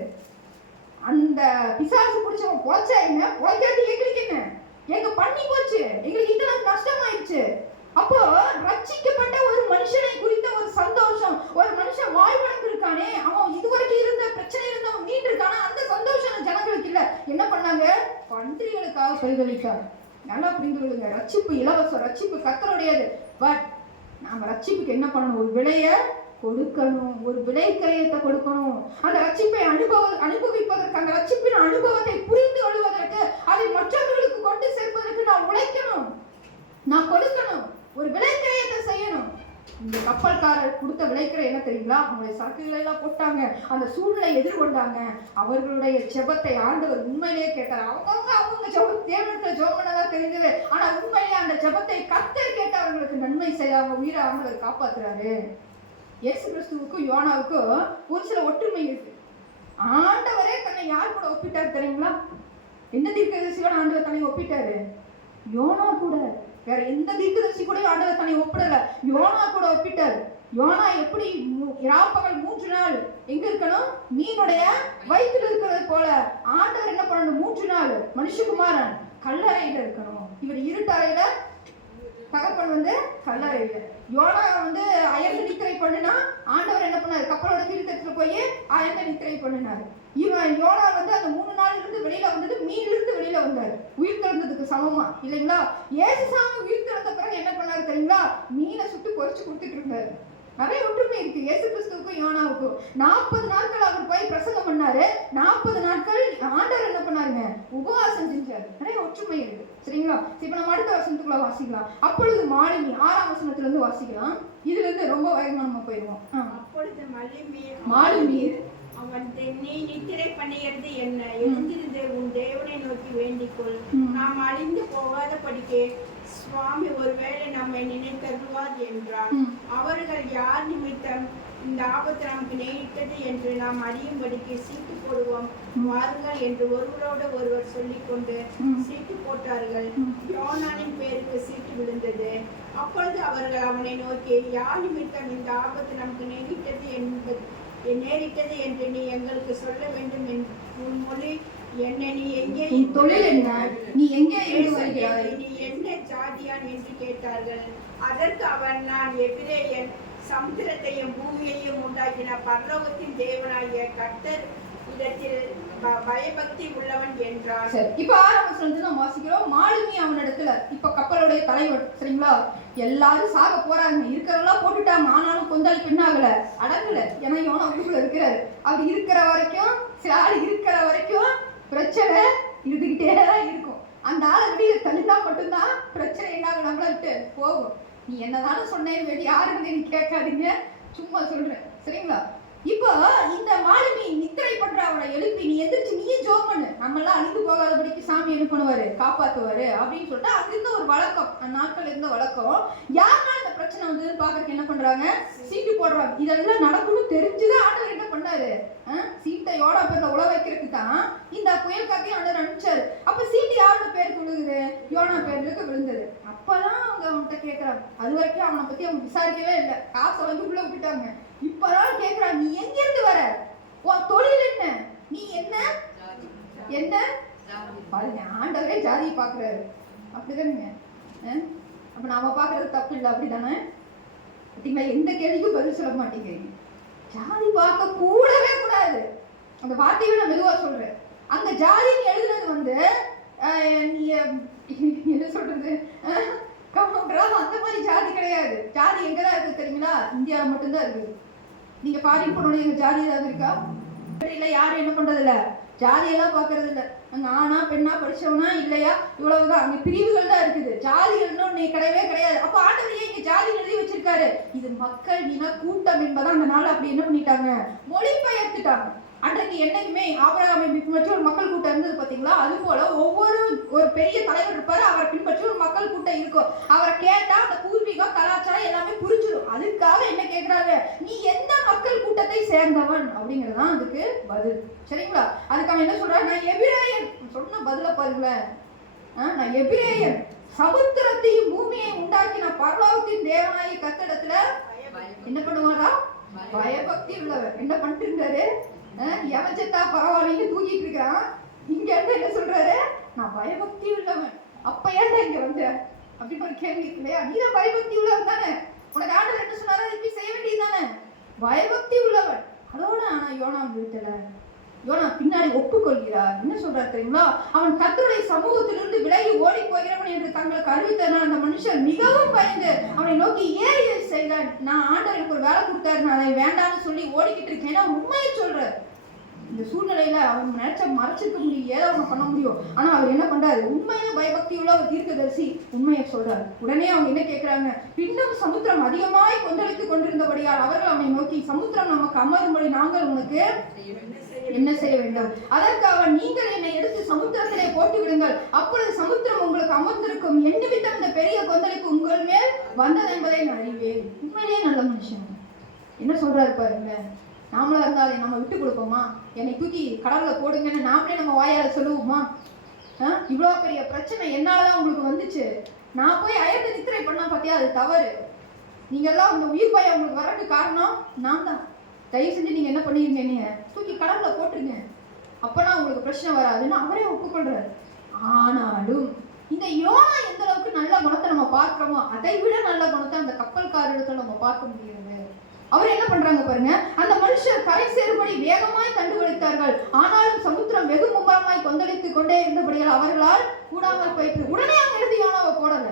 அந்த பிசாசு பிடிச்சவன் பொழைச்சா என்ன, பொழைக்காட்டி எங்களுக்கு என்ன? எங்க பண்ணி போச்சு, எங்களுக்கு இத்தனை நஷ்டமாயிடுச்சு. அப்போ ரட்சிக்கப்பட்ட ஒரு மனுஷனை குறித்த ஒரு சந்தோஷம், ஒரு மனுஷன் வாழ்வடைந்து இருக்கானே, அவன் இதுவரைக்கும் இருந்த பிரச்சனை இருந்தவன் மீண்டு இருக்கானா, அந்த சந்தோஷம் மந்திரிகளுக்காக பரிதவித்தார். நல்லா புரிந்து கொள்ளுங்க, ரட்சிப்பு இலவசம், ரட்சிப்பு கர்த்தருடையது. பட் நாம ரட்சிப்புக்கு என்ன பண்ணணும்? ஒரு விலையை கொடுக்கணும், ஒரு விலை கிரயத்தை கொடுக்கணும். அந்த ரட்சிப்பை அனுபவிப்பதற்கு, அந்த ரட்சிப்பின் அனுபவத்தை புரிந்து கொள்வதற்கு, அதை மற்றவர்களுக்கு கொண்டு சேர்ப்பதற்கு நான் உழைக்கணும், நான் கொடுக்கணும், ஒரு விலை கிரயத்தை செய்யணும். இந்த கப்பல்காரர் கொடுத்த விளைக்கிற என்ன தெரியுங்களா? அவங்களுடைய சரக்குகளை எல்லாம் போட்டாங்க, அந்த சூழ்நிலை எதிர்கொண்டாங்க. அவர்களுடைய ஜெபத்தை ஆண்டவர் உண்மையிலேயே கேட்டார். அவங்க தேவனத்தை ஜெபம் பண்ணதா தெரிஞ்சது, ஆனா உண்மையிலேயே அந்த ஜெபத்தை கர்த்தர் கேட்டு அவர்களுக்கு நன்மை செய்ய அவங்க உயிரை ஆண்டவர் காப்பாத்துறாரு. இயேசு கிறிஸ்துவுக்கும் யோனாவுக்கும் ஒரு சில ஒற்றுமை இருக்கு. ஆண்டவரே தன்னை யார் கூட ஒப்பிட்டார் தெரியுங்களா? எந்த தீர்க்கதரிசியோட ஆண்டவர் தன்னை ஒப்பிட்டாரு? யோனா கூட. வேற எந்த தீர்க்கதரிசி கூட ஆண்டவர் தன்னை ஒப்பிடல, யோனா கூட ஒப்பிட்டார். யோனா எப்படி இராப்பகல் 3 நாள் எங்க இருக்கணும்? மீனுடைய வயிற்றில் இருக்கிறது போல ஆண்டவர் என்ன பண்ணணும்? 3 நாள் மனுஷகுமாரன் கல்லறையில இருக்கணும். இவர் இருட்டறையில, தகப்பன் வந்து கல்லறையில. யோனா வந்து அயர்ந்து நித்திரை பண்ணினா ஆண்டவர் என்ன பண்ணாரு? கப்பலோட கீழ்த்தத்துல போய் அயர்ந்து நித்திரை பண்ணினாரு. இவன் யோனா வந்து அந்த 3 நாள்ல இருந்து வெளியில வந்தது, மீன்ல இருந்து வெளியில வந்தாரு. உயிர் திறந்ததுக்கு சமமா இல்லைங்களா? ஏசுசாமி உயிர் திறந்த பிறகு என்ன பண்ணாரு தெரியுங்களா? மீனை சுட்டு பொறிச்சு கொடுத்துட்டு இருந்தாரு. நிறைய ஒற்றுமை இருக்கு இயேசு கிறிஸ்துவுக்கும் யோனாவுக்கும். 40 நாட்கள் அவர் போய் பிரசங்கம் பண்ணாரு. 40 நாட்கள் ஆண்டவர் என்ன பண்ணாருங்க? உபவாசம் செஞ்சாரு. நிறைய ஒற்றுமை இருக்கு, சரிங்களா? இப்ப நம்ம அடுத்த வசனத்துக்குள்ள வாசிக்கலாம். அப்பொழுது மாலுமி 6ஆம் வசனத்துல இருந்து வாசிக்கலாம். இதுல இருந்து ரொம்ப வேகமா நம்ம போயிடுவோம். அப்பொழுது மாலுமி அவன் நீ நித்திரை பண்ணுகிறது என்ன? எழுந்திருந்து உன் தேவனை நோக்கி வேண்டிக்கொள், நாம் அழிந்து போகாத படிக்கே சுவாமி ஒருவேளை நம்மை நினைத்தருவார் என்றார். அவர்கள் யார் நிமித்தம் இந்த ஆபத்து நமக்கு நேரிட்டது என்று நாம் அறியும்படிக்கு சீட்டு போடுவோம் வாருங்கள் என்று ஒருவரோடு ஒருவர் சொல்லிக்கொண்டு சீட்டு போட்டார்கள். யோனானின் பேருக்கு சீட்டு விழுந்தது. அப்பொழுது அவர்கள் அவனை நோக்கி, யார் நிமித்தம் இந்த ஆபத்து நமக்கு நேரிட்டது என்று நீ எங்களுக்கு சொல்ல வேண்டும். உன் மொழி என்ன? நீ எங்கே? தொழில் என்ன? நீ எங்கே இருந்து வருகிறாய்? நீ என்ன ஜாதியான் என்று கேட்டார்கள். அதற்கு அவன், நான் எபிரேயன், சமுத்திரத்தையும் பூமியையும் உண்டாக்கின பரலோகத்தின் தேவனாகிய கர்த்தர் இடத்தில் பயபக்தி உள்ளவன் என்றான். இப்ப 6ஆம் வசனத்துல நம்ம வாசிக்கிறோம். மாலுமி அவனிடத்துல, இப்ப கப்பலுடைய தலைவர், சரிங்களா? எல்லாரும் சாக போறாங்க, இருக்கிறவெல்லாம் போட்டுட்டாங்க. ஆனாலும் கொந்தாள் பின்னாகல, அடங்கல. ஏன்னா யோனா உள்ளுக்குள்ள இருக்கிறாரு. அப்படி இருக்கிற வரைக்கும், சில ஆள் இருக்கிற வரைக்கும் பிரச்சனை இருந்துகிட்டே தான் இருக்கும். அந்த ஆளை வெளியே தள்ளினா மட்டும்தான் பிரச்சனை என்னாகும், நம்மள விட்டு போகும். நீ என்னதானு சொன்னேன், வெளியே யாருன்னு நீ கேட்காதீங்க, சும்மா சொல்றேன், சரிங்களா? இப்போ இந்த மாலுமி நித்திரை பண்ற அவனை எழுப்பி, நீ எந்திரிச்சு நீயே ஜோம் பண்ணு, நம்ம எல்லாம் அழிந்து போகாதபடிக்கு சாமி என்ன பண்ணுவாரு? காப்பாத்துவாரு அப்படின்னு சொல்லிட்டு அங்கிருந்த ஒரு வழக்கம், அந்த நாட்கள் இருந்த வழக்கம். யாருனால இந்த பிரச்சனை வந்ததுன்னு பாக்குறதுக்கு என்ன பண்றாங்க? சீட்டு போடுறாங்க. இதெல்லாம் நடக்கணும்னு தெரிஞ்சுதான் ஆண்டவர் என்ன பண்ணாரு? சீட்டை யோனா பேர்ல உழ வைக்கிறதுக்கு தான் இந்த புயல் காத்தையும் ஆண்டவர் அனுப்பிச்சாரு. அப்ப சீட்டு யாரோட பேருக்கு விழுகுது? யோனா பேருக்கு விழுந்தது. அப்பதான் அவங்க அவன்கிட்ட கேட்கறாங்க. அது வரைக்கும் அவனை பத்தி அவங்க விசாரிக்கவே இல்லை, காசை வந்து உள்ள விட்டுட்டாங்க. இப்பதான் கேட்கறாங்க, நீ எங்க இருந்து வர? உன் தொழில் என்ன? நீ என்ன என்ன பாருங்க, ஆண்டவரே ஜாதியை பாக்குறாரு. அப்படிதானுங்க? அப்ப நாம பாக்குறது தப்பு இல்லை, அப்படிதானே? பார்த்தீங்களா? எந்த கேள்விக்கும் பதில் சொல்ல மாட்டேங்கிறீங்க. ஜாதி பார்க்க கூடவே கூடாது. அந்த வார்த்தையை நான் மெதுவா சொல்றேன். அந்த ஜாதின்னு எழுதுனது வந்து என்ன சொல்றது, அந்த மாதிரி ஜாதி கிடையாது. ஜாதி எங்கதான் இருக்கு தெரியுங்களா? இந்தியாவில் மட்டும்தான் இருக்குது. நீங்க ஃபாரின் போனோட எங்க ஜாதி ஏதாவது இருக்கா? இல்ல, யாரும் என்ன பண்றது இல்ல, ஜாதியெல்லாம் பாக்குறது இல்ல. அங்க ஆனா பெண்ணா படிச்சவனா இல்லையா, இவ்வளவுதான். அங்க பிரிவுகள் தான் இருக்குது, ஜாதிகள்னு கிடையவே கிடையாது. அப்ப ஆண்டவரே இங்க ஜாதி எழுதி வச்சிருக்காரு. இது மக்கள் இன கூட்டம் என்பதை அந்த நாள் அப்படி என்ன பண்ணிட்டாங்க? மொழிபெயர்த்துட்டாங்க. அன்றைக்கு என்னைக்குமே ஆபிரகாமை பின்பற்றி ஒரு மக்கள் கூட்டம் இருந்தது பாத்தீங்களா? அது போல ஒரு பெரிய தலைவர் இருப்பாரு, அவரை பின்பற்றி ஒரு மக்கள் கூட்டம் இருக்கும். அவரை கேட்டா அந்த பூர்வீகம், கலாச்சாரம் எல்லாமே புரிஞ்சிடும். அதுக்காக என்ன கேட்கிறாங்க? நீ எந்த மக்கள் கூட்டத்தை சேர்ந்தவன் அப்படிங்கறதுதான் அதுக்கு பதில், சரிங்களா? அதுக்கு அவன் என்ன சொல்றாரு? நான் எபிரேயன். சொன்ன பதில பாருங்களேன். நான் எபிரேயன், சமுத்திரத்தையும் பூமியை உண்டாக்கின பரலோகத்தின் தேவனாகிய கர்த்தரிடத்துல என்ன பண்ணுவாரா? பயபக்தி உள்ளவர். என்ன பண்ணிட்டு இருந்தாரு? எவச்சத்தா பரவாயில்லைன்னு தூக்கிட்டு இருக்கிறான். இங்க என்ன சொல்றாரு? நான் பயபக்தி உள்ளவன். அப்ப ஏன்டா இங்க வந்த அப்படின்னு ஒரு கேள்வி இருக்கு இல்லையா? நீதான் பயபக்தி உள்ளவன் தானே, உனக்கு ஆண்டவர் என்ன சொன்னாரோ இப்படி செய்ய வேண்டியது தானே? பயபக்தி உள்ளவன். அதோட ஆனா யோனா விட்டல, யோனா பின்னாடி ஒப்புக்கொள்கிறார். என்ன சொல்றாரு தெரியுங்களா? அவன் கர்த்தருடைய சமூகத்திலிருந்து விலகி ஓடி போகிறவன் என்று தங்களுக்கு அறிவித்தன அந்த மனுஷன் மிகவும் பயந்து அவனை நோக்கி, ஏன் இதை செய்த? நான் ஆண்டவர் எனக்கு ஒரு வேலை கொடுத்தாரு, நான் அதை வேண்டாம்னு சொல்லி ஓடிக்கிட்டு இருக்கேன். உண்மையை சொல்றாரு. இந்த சூழ்நிலையில அவன் நினைச்ச மறைச்சிருக்க முடியும், ஏதோ ஒன்று பண்ண முடியும். ஆனா அவர் என்ன பண்றாரு? உண்மையில பயபக்தி உள்ள ஒரு தீர்க்கதரிசி உண்மையை சொல்றாரு. உடனே அவங்க என்ன கேட்கிறாங்க? பின்னும் சமுத்திரம் அதிகமாய் கொந்தளித்துக் கொண்டிருந்தபடியால் அவர்கள் அவனை நோக்கி, சமுத்திரம் நமக்கு அமரும்படி நாங்கள் உனக்கு என்ன செய்ய வேண்டும்? அதற்கு அவன், நீங்கள் என்னை எடுத்து சமுத்திரத்திலே போட்டு விடுங்கள், அப்பொழுது சமுத்திரம் உங்களுக்கு அமர்ந்திருக்கும். என் நிமித்தம் இந்த பெரிய கொந்தளிப்பு உங்கள் மேல் வந்தது என்பதை நான் அறிவேன். உண்மையிலேயே நல்ல மனுஷன். என்ன சொல்றாரு பாருங்க. நாமளா இருந்தா அதை நம்ம விட்டு கொடுப்போமா? என்னை தூக்கி கடவுளை போடுங்கன்னு நாமளே நம்ம வாயால சொல்லுவோமா? இவ்வளோ பெரிய பிரச்சனை என்னாலதான் உங்களுக்கு வந்துச்சு, நான் போய் அயர்ந்து நித்திரை பண்ணா பார்த்தியா, அது தவறு. நீங்க எல்லாம் அந்த உயிர் பயம் உங்களுக்கு வர்றதுக்கு காரணம் நான் தான். தயவு செஞ்சு நீங்க என்ன பண்ணிருங்க, நீங்க தூக்கி கடவுளை போட்டுருங்க, அப்பனா உங்களுக்கு பிரச்சனை வராதுன்னு அவரே ஒப்புக்கொள்றாரு. ஆனாலும் இந்த யோனா எந்த அளவுக்கு நல்ல குணத்தை நம்ம பார்க்கிறோமோ அதை விட நல்ல குணத்தை அந்த கப்பல்காரரிடத்துல நம்ம பார்க்க முடியாது. அவர் என்ன பண்றாங்க பாருங்க. அந்த மனுஷர் கரை சேரும்படி வேகமாய் கண்டுபிடித்தார்கள், ஆனாலும் சமுத்திரம் வெகு மும்முரமாய் கொந்தளித்துக் கொண்டே இருந்தபடியால் அவர்களால் கூடாமல் போயிட்டு. உடனே அவங்க எடுத்து யோனாவை போடல.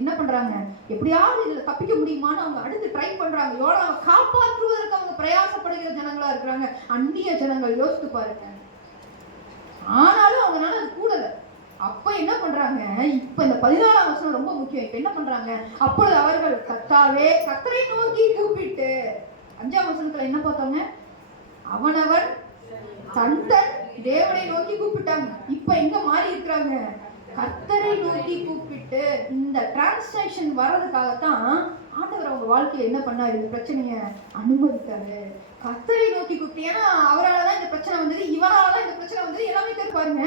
என்ன பண்றாங்க? எப்படியாவது இதுல தப்பிக்க முடியுமான்னு அவங்க அடுத்து ட்ரை பண்றாங்க. யோனாவை காப்பாற்றுவதற்கு அவங்க பிரயாசப்படுகிற ஜனங்களா இருக்கிறாங்க, அந்நிய ஜனங்கள். யோசித்து பாருங்க. ஆனாலும் அவங்களால அது கூடல. அப்ப என்ன பண்றாங்க? இப்ப இந்த 14ஆம் வசனம் ரொம்ப முக்கியம். இப்ப என்ன பண்றாங்க? அப்பொழுது அவர்கள் கர்த்தரை நோக்கி கூப்பிட்டு, 5ஆம் வசனத்துல என்ன பார்த்தோங்க? அவனவன் தன் தேவனை நோக்கி கூப்பிட்டாங்க. இப்ப எங்க மாறி இருக்கிறாங்க? கர்த்தரை நோக்கி கூப்பிட்டு. இந்த டிரான்ஸ்லேஷன் வர்றதுக்காகத்தான் ஆண்டவர் அவங்க வாழ்க்கையில என்ன பண்ணாரு? இந்த பிரச்சனைய அனுமதித்தாரு. கர்த்தரை நோக்கி கூப்பிட்டு. ஏன்னா அவரால்தான் இந்த பிரச்சனை வந்தது, இவனாலதான் இந்த பிரச்சனை வந்தது, எல்லாமே பாருங்க.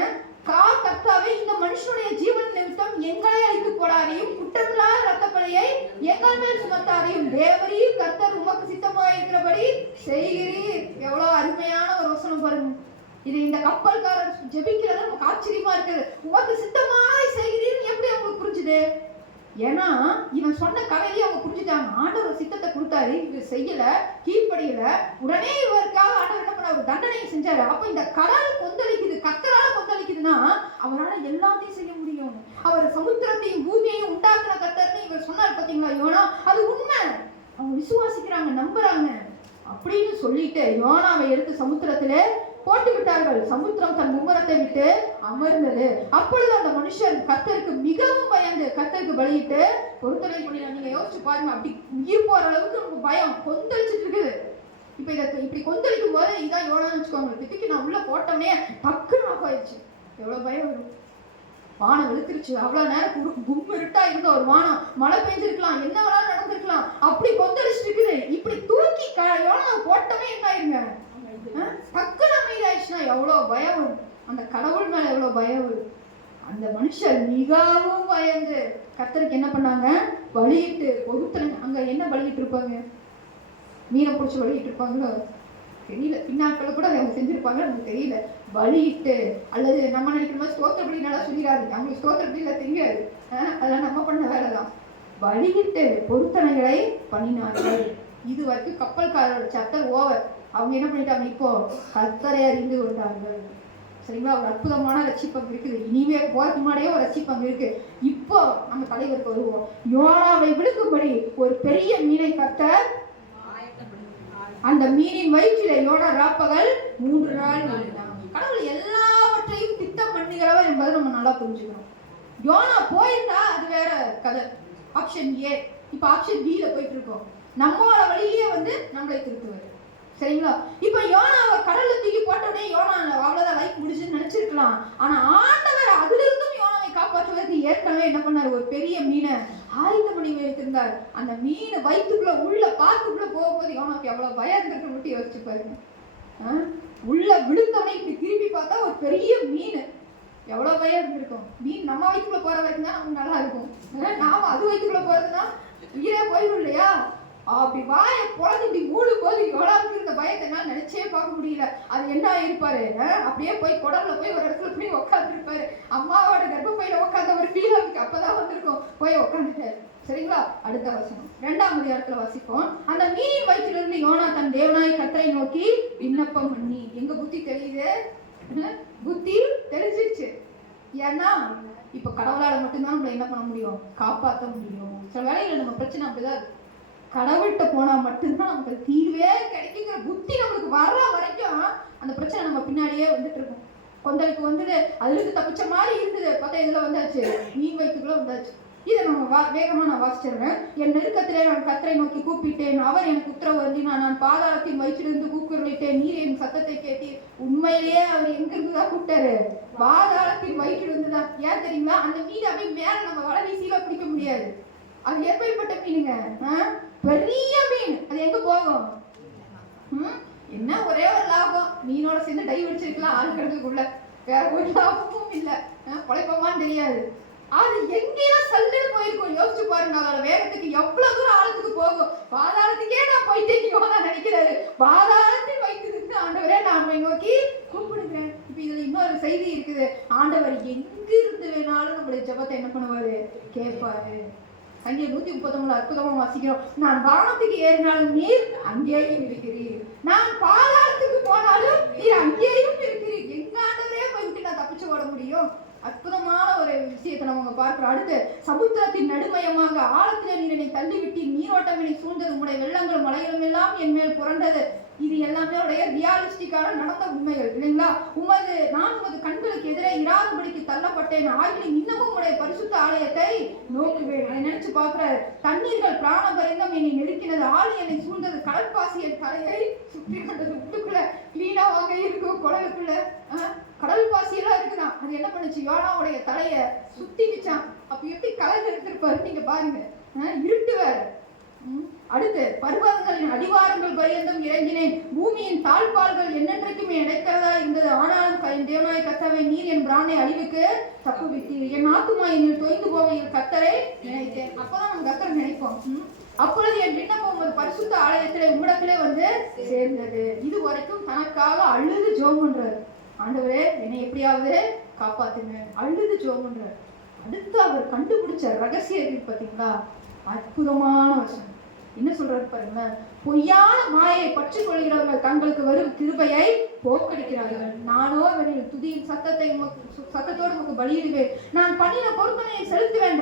கர்த்தாவே, இந்த மனுஷனுடைய ஜீவன் நிமித்தம் எங்களை அழித்து போடாரையும், குற்றமில்லாத ரத்தப்பழியை எங்கள் மேல் சுமத்தாரையும், தேவரீர் கர்த்தர் உமக்கு சித்தமாக இருக்கிறபடி செய்கிறீர். எவ்வளவு அருமையான ஒரு வசனம் பாருங்க. இது இந்த கப்பல்காரர் ஜெபிக்கிறது நமக்கு ஆச்சரியமா இருக்குது. உமக்கு சித்தமாய் செய்கிறீர் எப்படி அவங்களுக்கு புரிஞ்சுது? ஏன்னா இவன் சொன்ன கதையை அவங்க புரிஞ்சுட்டாங்க. ஆண்டவர் சித்தத்தை கொடுத்தாரு, இவர் செய்யல, கீழ்ப்படியல. உடனே இவருக்காக ஆண்டவர் என்ன பண்ண? ஒரு தண்டனையை செஞ்சாரு. அப்ப இந்த கடல் கொந்தளிக்குது, கர்த்தரால கொந்தளிக்குதுன்னா அவரால் எல்லாத்தையும் செய்ய முடியும். அவர் சமுத்திரத்தையும் பூமியையும் உண்டாக்குன கர்த்தர்னு இவர் சொன்னார் பார்த்தீங்களா யோனா? அது உண்மை. அவங்க விசுவாசிக்கிறாங்க, நம்புறாங்க. அப்படின்னு சொல்லிட்டு யோனாவை எடுத்து சமுத்திரத்திலே போட்டு விட்டார்கள். சமுத்திரம் தன் மும்முரத்தை விட்டு அமர்ந்தது. அப்பொழுது அந்த மனுஷன் கர்த்தருக்கு மிகவும் பயந்து கர்த்தருக்கு பலியிட்டு பொருத்தனை பண்ணினார். நீங்க யோசிச்சு பாருங்க, அப்படி உயிர் போற அளவுக்கு நமக்கு பயம் கொந்தளிச்சுட்டு இருக்குது. இப்ப இப்படி கொந்தளிக்கும் போது இதான் யோனான்னு வச்சுக்கோங்க. திட்டிக்கு நான் உள்ள போட்டோன்னே டக்குன்னு ஆஃப் ஆயிடுச்சு. எவ்வளவு பயம் வரும்? வானம் வெளுத்துருச்சு. அவ்வளவு நேரம் கும்பு இருட்டா இருந்த ஒரு வானம், மழை பெஞ்சிருக்கலாம், என்ன வேணாலும் நடந்திருக்கலாம். அப்படி கொந்தளிச்சுட்டு இருக்குது. இப்படி தூக்கி யோனாவை போட்டோமே என்ன ஆயிருங்க? டக்குன்னு அமைதி ஆயிடுச்சுன்னா எவ்வளவு பயம் வரும்? அந்த கடவுள் மேல எவ்வளவு பயம் வரும்? அந்த மனுஷர் மிகவும் பயந்து கர்த்தருக்கு என்ன பண்ணாங்க? பலியிட்டு பொருத்தனை. அங்க என்ன பலியிட்டு இருப்பாங்க? மீனை பிடிச்சி பலியிட்டு இருப்பாங்களோ தெரியல. பின்னாட்களை கூட அவங்க செஞ்சிருப்பாங்க, நமக்கு தெரியல. பலியிட்டு, அல்லது நம்ம நினைக்கிற மாதிரி ஸ்தோத்திர பலி நல்லா சொல்லிடாது, அவங்களுக்கு ஸ்தோத்திர பலியில தெரியாது. அதெல்லாம் நம்ம பண்ண வேலைதான். பலியிட்டு பொருத்தனைகளை பண்ணினார்கள். இது வரைக்கும் கப்பல்காரோட சாப்டர் ஓவர். அவங்க என்ன பண்ணிட்டாங்க? இப்போ கர்த்தரை அறிந்து கொண்டார்கள். சரிங்களா? ஒரு அற்புதமான ரட்சிப்பம் இருக்குது. இனிமே போறதுக்கு முன்னாடியே ஒரு ரட்சிப்பம் இருக்கு. இப்போ நம்ம தலைவருக்கு வருவோம். யோனாவை விழுக்கும்படி ஒரு பெரிய மீனை கர்த்தர், அந்த மீனின் வயிற்றிலே யோனா ராப்பகல் 3 நாள் இருந்தாங்க. கடவுள் எல்லாவற்றையும் திட்டம் பண்ணுகிறவர் என்பதை நம்ம நல்லா புரிஞ்சுக்கணும். யோனா போயிருந்தா அது வேற கதை, ஆப்ஷன் ஏ. இப்ப ஆப்ஷன் பி ல போயிட்டு இருக்கோம். நம்மளோட வழியிலேயே நம்மளை திருத்துவார். சரிங்களா? இப்ப யோனாவை கடல்ல தூக்கி போட்டோடனே யோனா அவ்வளவுதான், லைஃப் முடிச்சுன்னு நினைச்சிருக்கலாம். ஆனா ஆண்டவர் அதுல இருந்தும் யோனாவை காப்பாற்றுவதற்கு ஏற்கனவே என்ன பண்ணாரு? ஒரு பெரிய மீனை ஆயத்தம் பண்ணி வைத்திருந்தார். அந்த மீனை வயிற்றுக்குள்ள உள்ள பாத்துக்குள்ள போகும்போது யோனாக்கு எவ்வளவு பயம் இருந்திருக்கு மட்டும் யோசிச்சு பாருங்க. உள்ள விழுந்தவனே இப்படி திரும்பி பார்த்தா ஒரு பெரிய மீன், எவ்வளவு பயம் இருந்திருக்கும். மீன் நம்ம வயிற்றுக்குள்ள போற வரைக்கும் தான் நமக்கு நல்லா இருக்கும். நாம அது வயிற்றுக்குள்ள போறதுன்னா உயிரே போயிடும் இல்லையா? அப்படி வாய பொழந்து இப்படி மூடு போது எவ்வளவு இருந்த பயத்தை என்னால நினைச்சே பார்க்க முடியல. அது என்ன ஆயிருப்பாரு? அப்படியே போய் குடல்ல போய் ஒரு இடத்துல போய் உட்காந்துருப்பாரு. அம்மாவோட கர்ப்பப்பையில உட்காந்த ஒரு ஃபீல் அவருக்கு அப்பதான் வந்திருக்கும். போய் உட்காந்துட்டாரு. சரிங்களா? அடுத்த வசனம் 2ஆம் அதிகாரத்துல வாசிப்போம். அந்த மீனின் வயிற்றிலிருந்து யோனா தன் தேவனாய கர்த்தரை நோக்கி விண்ணப்பம் பண்ணி. எங்க புத்தி தெரியுது? புத்தி தெரிஞ்சிருச்சு. ஏன்னா இப்ப கடவுளால மட்டும்தான் நம்மள என்ன பண்ண முடியும்? காப்பாற்ற முடியும். சில வேளையில நம்ம பிரச்சனை அப்படிதான் இருக்கு. கடவுள்கிட்ட போனா மட்டும்தான் நமக்கு தீர்வே கிடைக்குங்கிற புத்தி நம்மளுக்கு வர்ற வரைக்கும் அந்த பிரச்சனை நம்ம பின்னாடியே வந்துட்டு இருக்கும். கொந்தளிப்பு வந்தது, அதுக்கு தப்பிச்ச மாதிரி இருந்தது, பார்த்தா இதுல வந்தாச்சு, மீன் வயிற்றுக்குள்ள வந்தாச்சு. இதை நம்ம வேகமா நான் வாசிச்சிருவேன். என் நெருக்கத்திலே நான் கர்த்தரை நோக்கி கூப்பிட்டேன், அவர் எனக்கு உத்தரவு வருந்தினார். நான் பாதாளத்தின் வயிற்றிலிருந்து கூக்குரலிட்டேன், நீர் என் சத்தத்தை கேட்டீர். உண்மையிலேயே அவர் எங்கிருந்துதான் கூப்பிட்டாரு? பாதாளத்தின் வயிற்றிலிருந்து தான். ஏன் தெரியுமா? அந்த மீன் அப்படியே மேல நம்ம வலை வீசியில பிடிக்க முடியாது. அது எப்படிப்பட்ட மீனுங்க? பெரிய மீன். அது எங்க போகும்? என்ன ஒரே ஒரு லாபம், மீனோட சேர்ந்து டை அடிச்சிருக்கலாம் ஆள் கிடக்குள்ள, வேற ஒரு லாபமும் இல்லை. குழைப்பமான்னு தெரியாது. அது எங்கேயும் சல்லுன்னு போயிருக்கும். யோசிச்சு பாருங்க, அதோட வேகத்துக்கு எவ்வளவு தூரம் ஆழத்துக்கு போகும். பாதாளத்துக்கே நான் போயிட்டேன் நினைக்கிறாரு. பாதாளத்தில் வைத்திருந்து ஆண்டவரே நான் உம்மை நோக்கி கூப்பிடுகிறேன். இப்ப இதுல இன்னொரு செய்தி இருக்குது. ஆண்டவர் எங்க இருந்து வேணாலும் நம்மளுடைய ஜெபத்தை என்ன பண்ணுவாரு? கேட்பாரு. சங்கீதம் 139 அற்புதமா வாசிக்கிறோம். நான் வானத்துக்கு ஏறினாலும் நீர் அங்கேயும் இருக்கிறீர், நான் பாதாளத்துக்கு போனாலும் நீர் அங்கேயும் இருக்கிறீர். எங்க ஆண்டவரே போயிட்டு நான் தப்பிச்சு ஓட முடியும்? அற்புதமான ஒரு விஷயத்தை நம்ம பார்க்கிறோம். அடுத்து, சமுத்திரத்தின் நடுமயமாக ஆழத்திலே நீர் என்னை தள்ளிவிட்டு நீரோட்டம் என்னை சூழ்ந்தது, உம்முடைய வெள்ளங்களும் மலைகளும் எல்லாம் என் மேல் புரண்டது. இது எல்லாமே உடைய ரியாலிஸ்டிக்கான நடந்த உண்மைகள் இல்லைங்களா? நான் உமது கண்களுக்கு எதிரே இராதபடிக்கு தள்ளப்பட்டேன், ஆகிலும் இன்னமும் உடைய பரிசுத்த ஆலயத்தை நோக்குவேன். அதை நினைச்சு பார்க்கிறாரு. தண்ணீர்கள் பிராண பரிந்தம் என்னை நெருக்கினது, ஆளி என்னை சூழ்ந்தது, கடற்பாசி என் தலையை சுற்றி கொண்டது. உள்ளுக்குள்ள கிளீனா வாங்க இருக்கும், குடலுக்குள்ள கடல் பாசியெல்லாம் இருக்குதான். அது என்ன பண்ணுச்சு? யோனாவுடைய தலைய சுத்திக்கிச்சான். அப்ப எப்படி கலந்து எடுத்திருப்பாரு நீங்க பாருங்க. இருட்டு வேற. அடுத்து, பர்வதங்களின் அடிவாரங்கள் பரியந்தம் இறங்கினேன், பூமியின் தாழ்பால்கள் என்னென்றைக்குமே இடைக்கிறதா இருந்தது. ஆனாலும் என் தேவனாய கர்த்தாவே, நீர் என் பிராணை அழிவுக்கு தப்புவித்தீர், என் ஆத்துமா என்னில் தொய்ந்து போகையில் கர்த்தரை நினைத்தேன். அப்பதான் நம்ம கர்த்தரை நினைப்போம். அப்பொழுது என் விண்ணப்பம் ஒரு பரிசுத்த ஆலயத்திலே உம்மிடத்திலே வந்து சேர்ந்தது. இது வரைக்கும் தனக்காக அழுது ஜெபம் பண்றாரு. ஆண்டவரே என்னை எப்படியாவது காப்பாத்துங்க, அழுது ஜெபம் பண்றாரு. அடுத்து அவர் கண்டுபிடிச்ச ரகசியம் பார்த்தீங்களா? அற்புதமான வசனம். என்ன சொல்றாரு பாருங்க. பொய்யான மாயை பற்றி கொள்கிறவர்கள் தங்களுக்கு வரும் கிருபையை போக்கடிக்கிறார்கள். நானோ வெளியில் துதியின் சத்தத்தோடு உமக்கு பலியிடுவேன், நான் பண்ணின பொறுப்பனையை செலுத்துவேன்.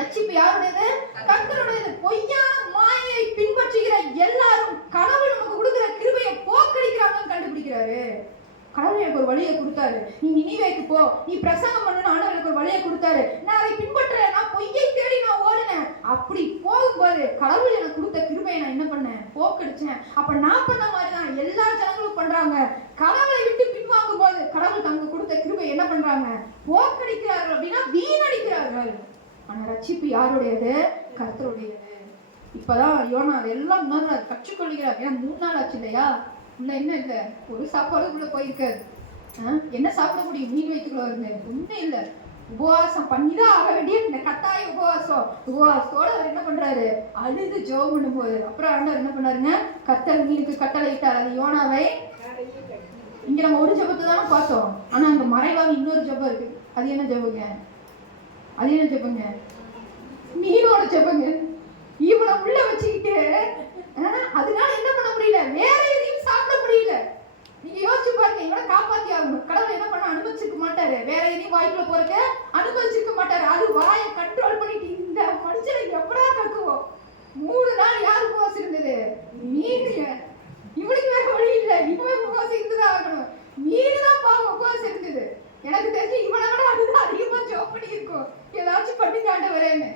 ரட்சிப்பு யாருடையது? கர்த்தருடையது. பொய்யான மாயை பின்பற்றுகிற எல்லாரும் கடவுள் நமக்கு கொடுக்கிற கிருபையை போக்கடிக்கிறாங்கன்னு கண்டுபிடிக்கிறாரு. கடவுள் எனக்கு ஒரு வழியை கொடுத்தாரு, நீ நினிவேக்கு போ, நீ பிரசங்கம் பண்ணு, ஆண்டவர் எனக்கு ஒரு வழியை கொடுத்தாரு, நான் அதை பின்பற்றேன், நான் பொய்யை தேடி நான் ஓடினேன். அப்படி போகும்போது கடவுள் எனக்கு கொடுத்த கிருபையை நான் என்ன பண்ணேன்? போக்கடிச்சேன். அப்ப நான் பண்ண மாதிரிதான் எல்லா ஜனங்களும் பண்றாங்க. கடவுளை விட்டு பின்வாங்கும் போது கடவுள் தங்க கொடுத்த கிருபை என்ன பண்றாங்க? போக்கடிக்கிறார்கள். அப்படின்னா வீணடிக்கிறார்கள். ஆனா ரட்சிப்பு யாருடையது? கர்த்தருடையது. இப்பதான் யோனா அதெல்லாம் கற்றுக்கொள்கிறார். ஏன்னா 3 நாள் ஆச்சு இல்லையா? இன்னும் என்ன இல்லை, ஒரு சாப்பாடுக்குள்ள போயிருக்காரு. என்ன சாப்பிட முடியும்? மீன் வயிற்றுக்குள்ள இருந்து ஒன்றும் இல்லை. உபவாசம் பண்ணிதான் ஆக வேண்டிய இந்த கட்டாய உபவாசத்தோட அவர் என்ன பண்றாரு? அழுது ஜெபம் பண்ணும்போது அப்புறம் ஆண்டவர் என்ன பண்ணாருங்க? கர்த்தர் மீனுக்கு கட்டளை இட்டார், அது யோனாவை. இங்க நம்ம ஒரு ஜெபத்தை தானே பார்த்தோம், ஆனா அங்க மறைவாக இன்னொரு ஜெபம் இருக்கு. அது என்ன ஜெபங்க? மீனோட ஜெபங்க. இவனை உள்ள வச்சுக்கிட்டு அதனால என்ன பண்ண முடியல? வேற எதையும் சாப்பிட முடியல. நீங்க யோசிச்சு பாருங்க, இவனை காப்பாத்தி ஆகணும். கடவுள் என்ன பண்ண அனுமதிச்சிருக்க மாட்டாரு, வேற எதையும் வாய்க்குள்ள போறதுக்கு அனுமதிச்சிருக்க மாட்டாரு. அது வாயை கண்ட்ரோல் பண்ணிட்டு இந்த மனுஷனை எப்படா கக்குவோம்? 3 நாள் யாரு உபவாசம் இருந்தது? மீன். இவனுக்கு வேற வழி இல்லை, இவன் உபவாசம் இருந்துதான் ஆகணும். மீன் தான் பாவம் உபவாசம் இருந்தது. எனக்கு தெரிஞ்சு இவனை விட அதுதான் அதிகமா ஜோப் பண்ணி இருக்கும். ஏதாச்சும் பண்ணி தாண்ட வரேன்னு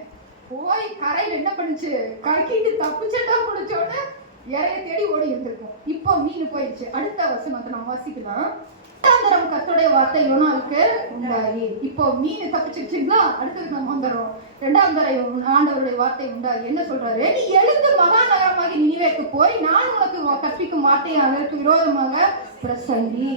போய் கரையில் என்ன பண்ணுச்சு? கக்கிட்டு தப்புச்சட்டா முடிச்சோன்னு இறைய தேடி ஓடி இருந்திருக்கும். இப்போ மீன் போயிடுச்சு. அடுத்த வசனத்தை நம்ம வாசிக்கலாம். கர்த்தருடைய வார்த்தை யோனாவுக்கு உண்டாகி. இப்போ மீன் தப்பிச்சிருச்சுங்களா? அடுத்தது நம்ம வந்துடும். 2ஆம் தடவை ஆண்டவருடைய வார்த்தை உண்டாகி என்ன சொல்றாரு? நீ எழுந்து மகா நகரமாகி நினிவேக்கு போய் நான் உனக்கு கற்பிக்கும் வார்த்தையை அதற்கு விரோதமாக பிரசங்கி.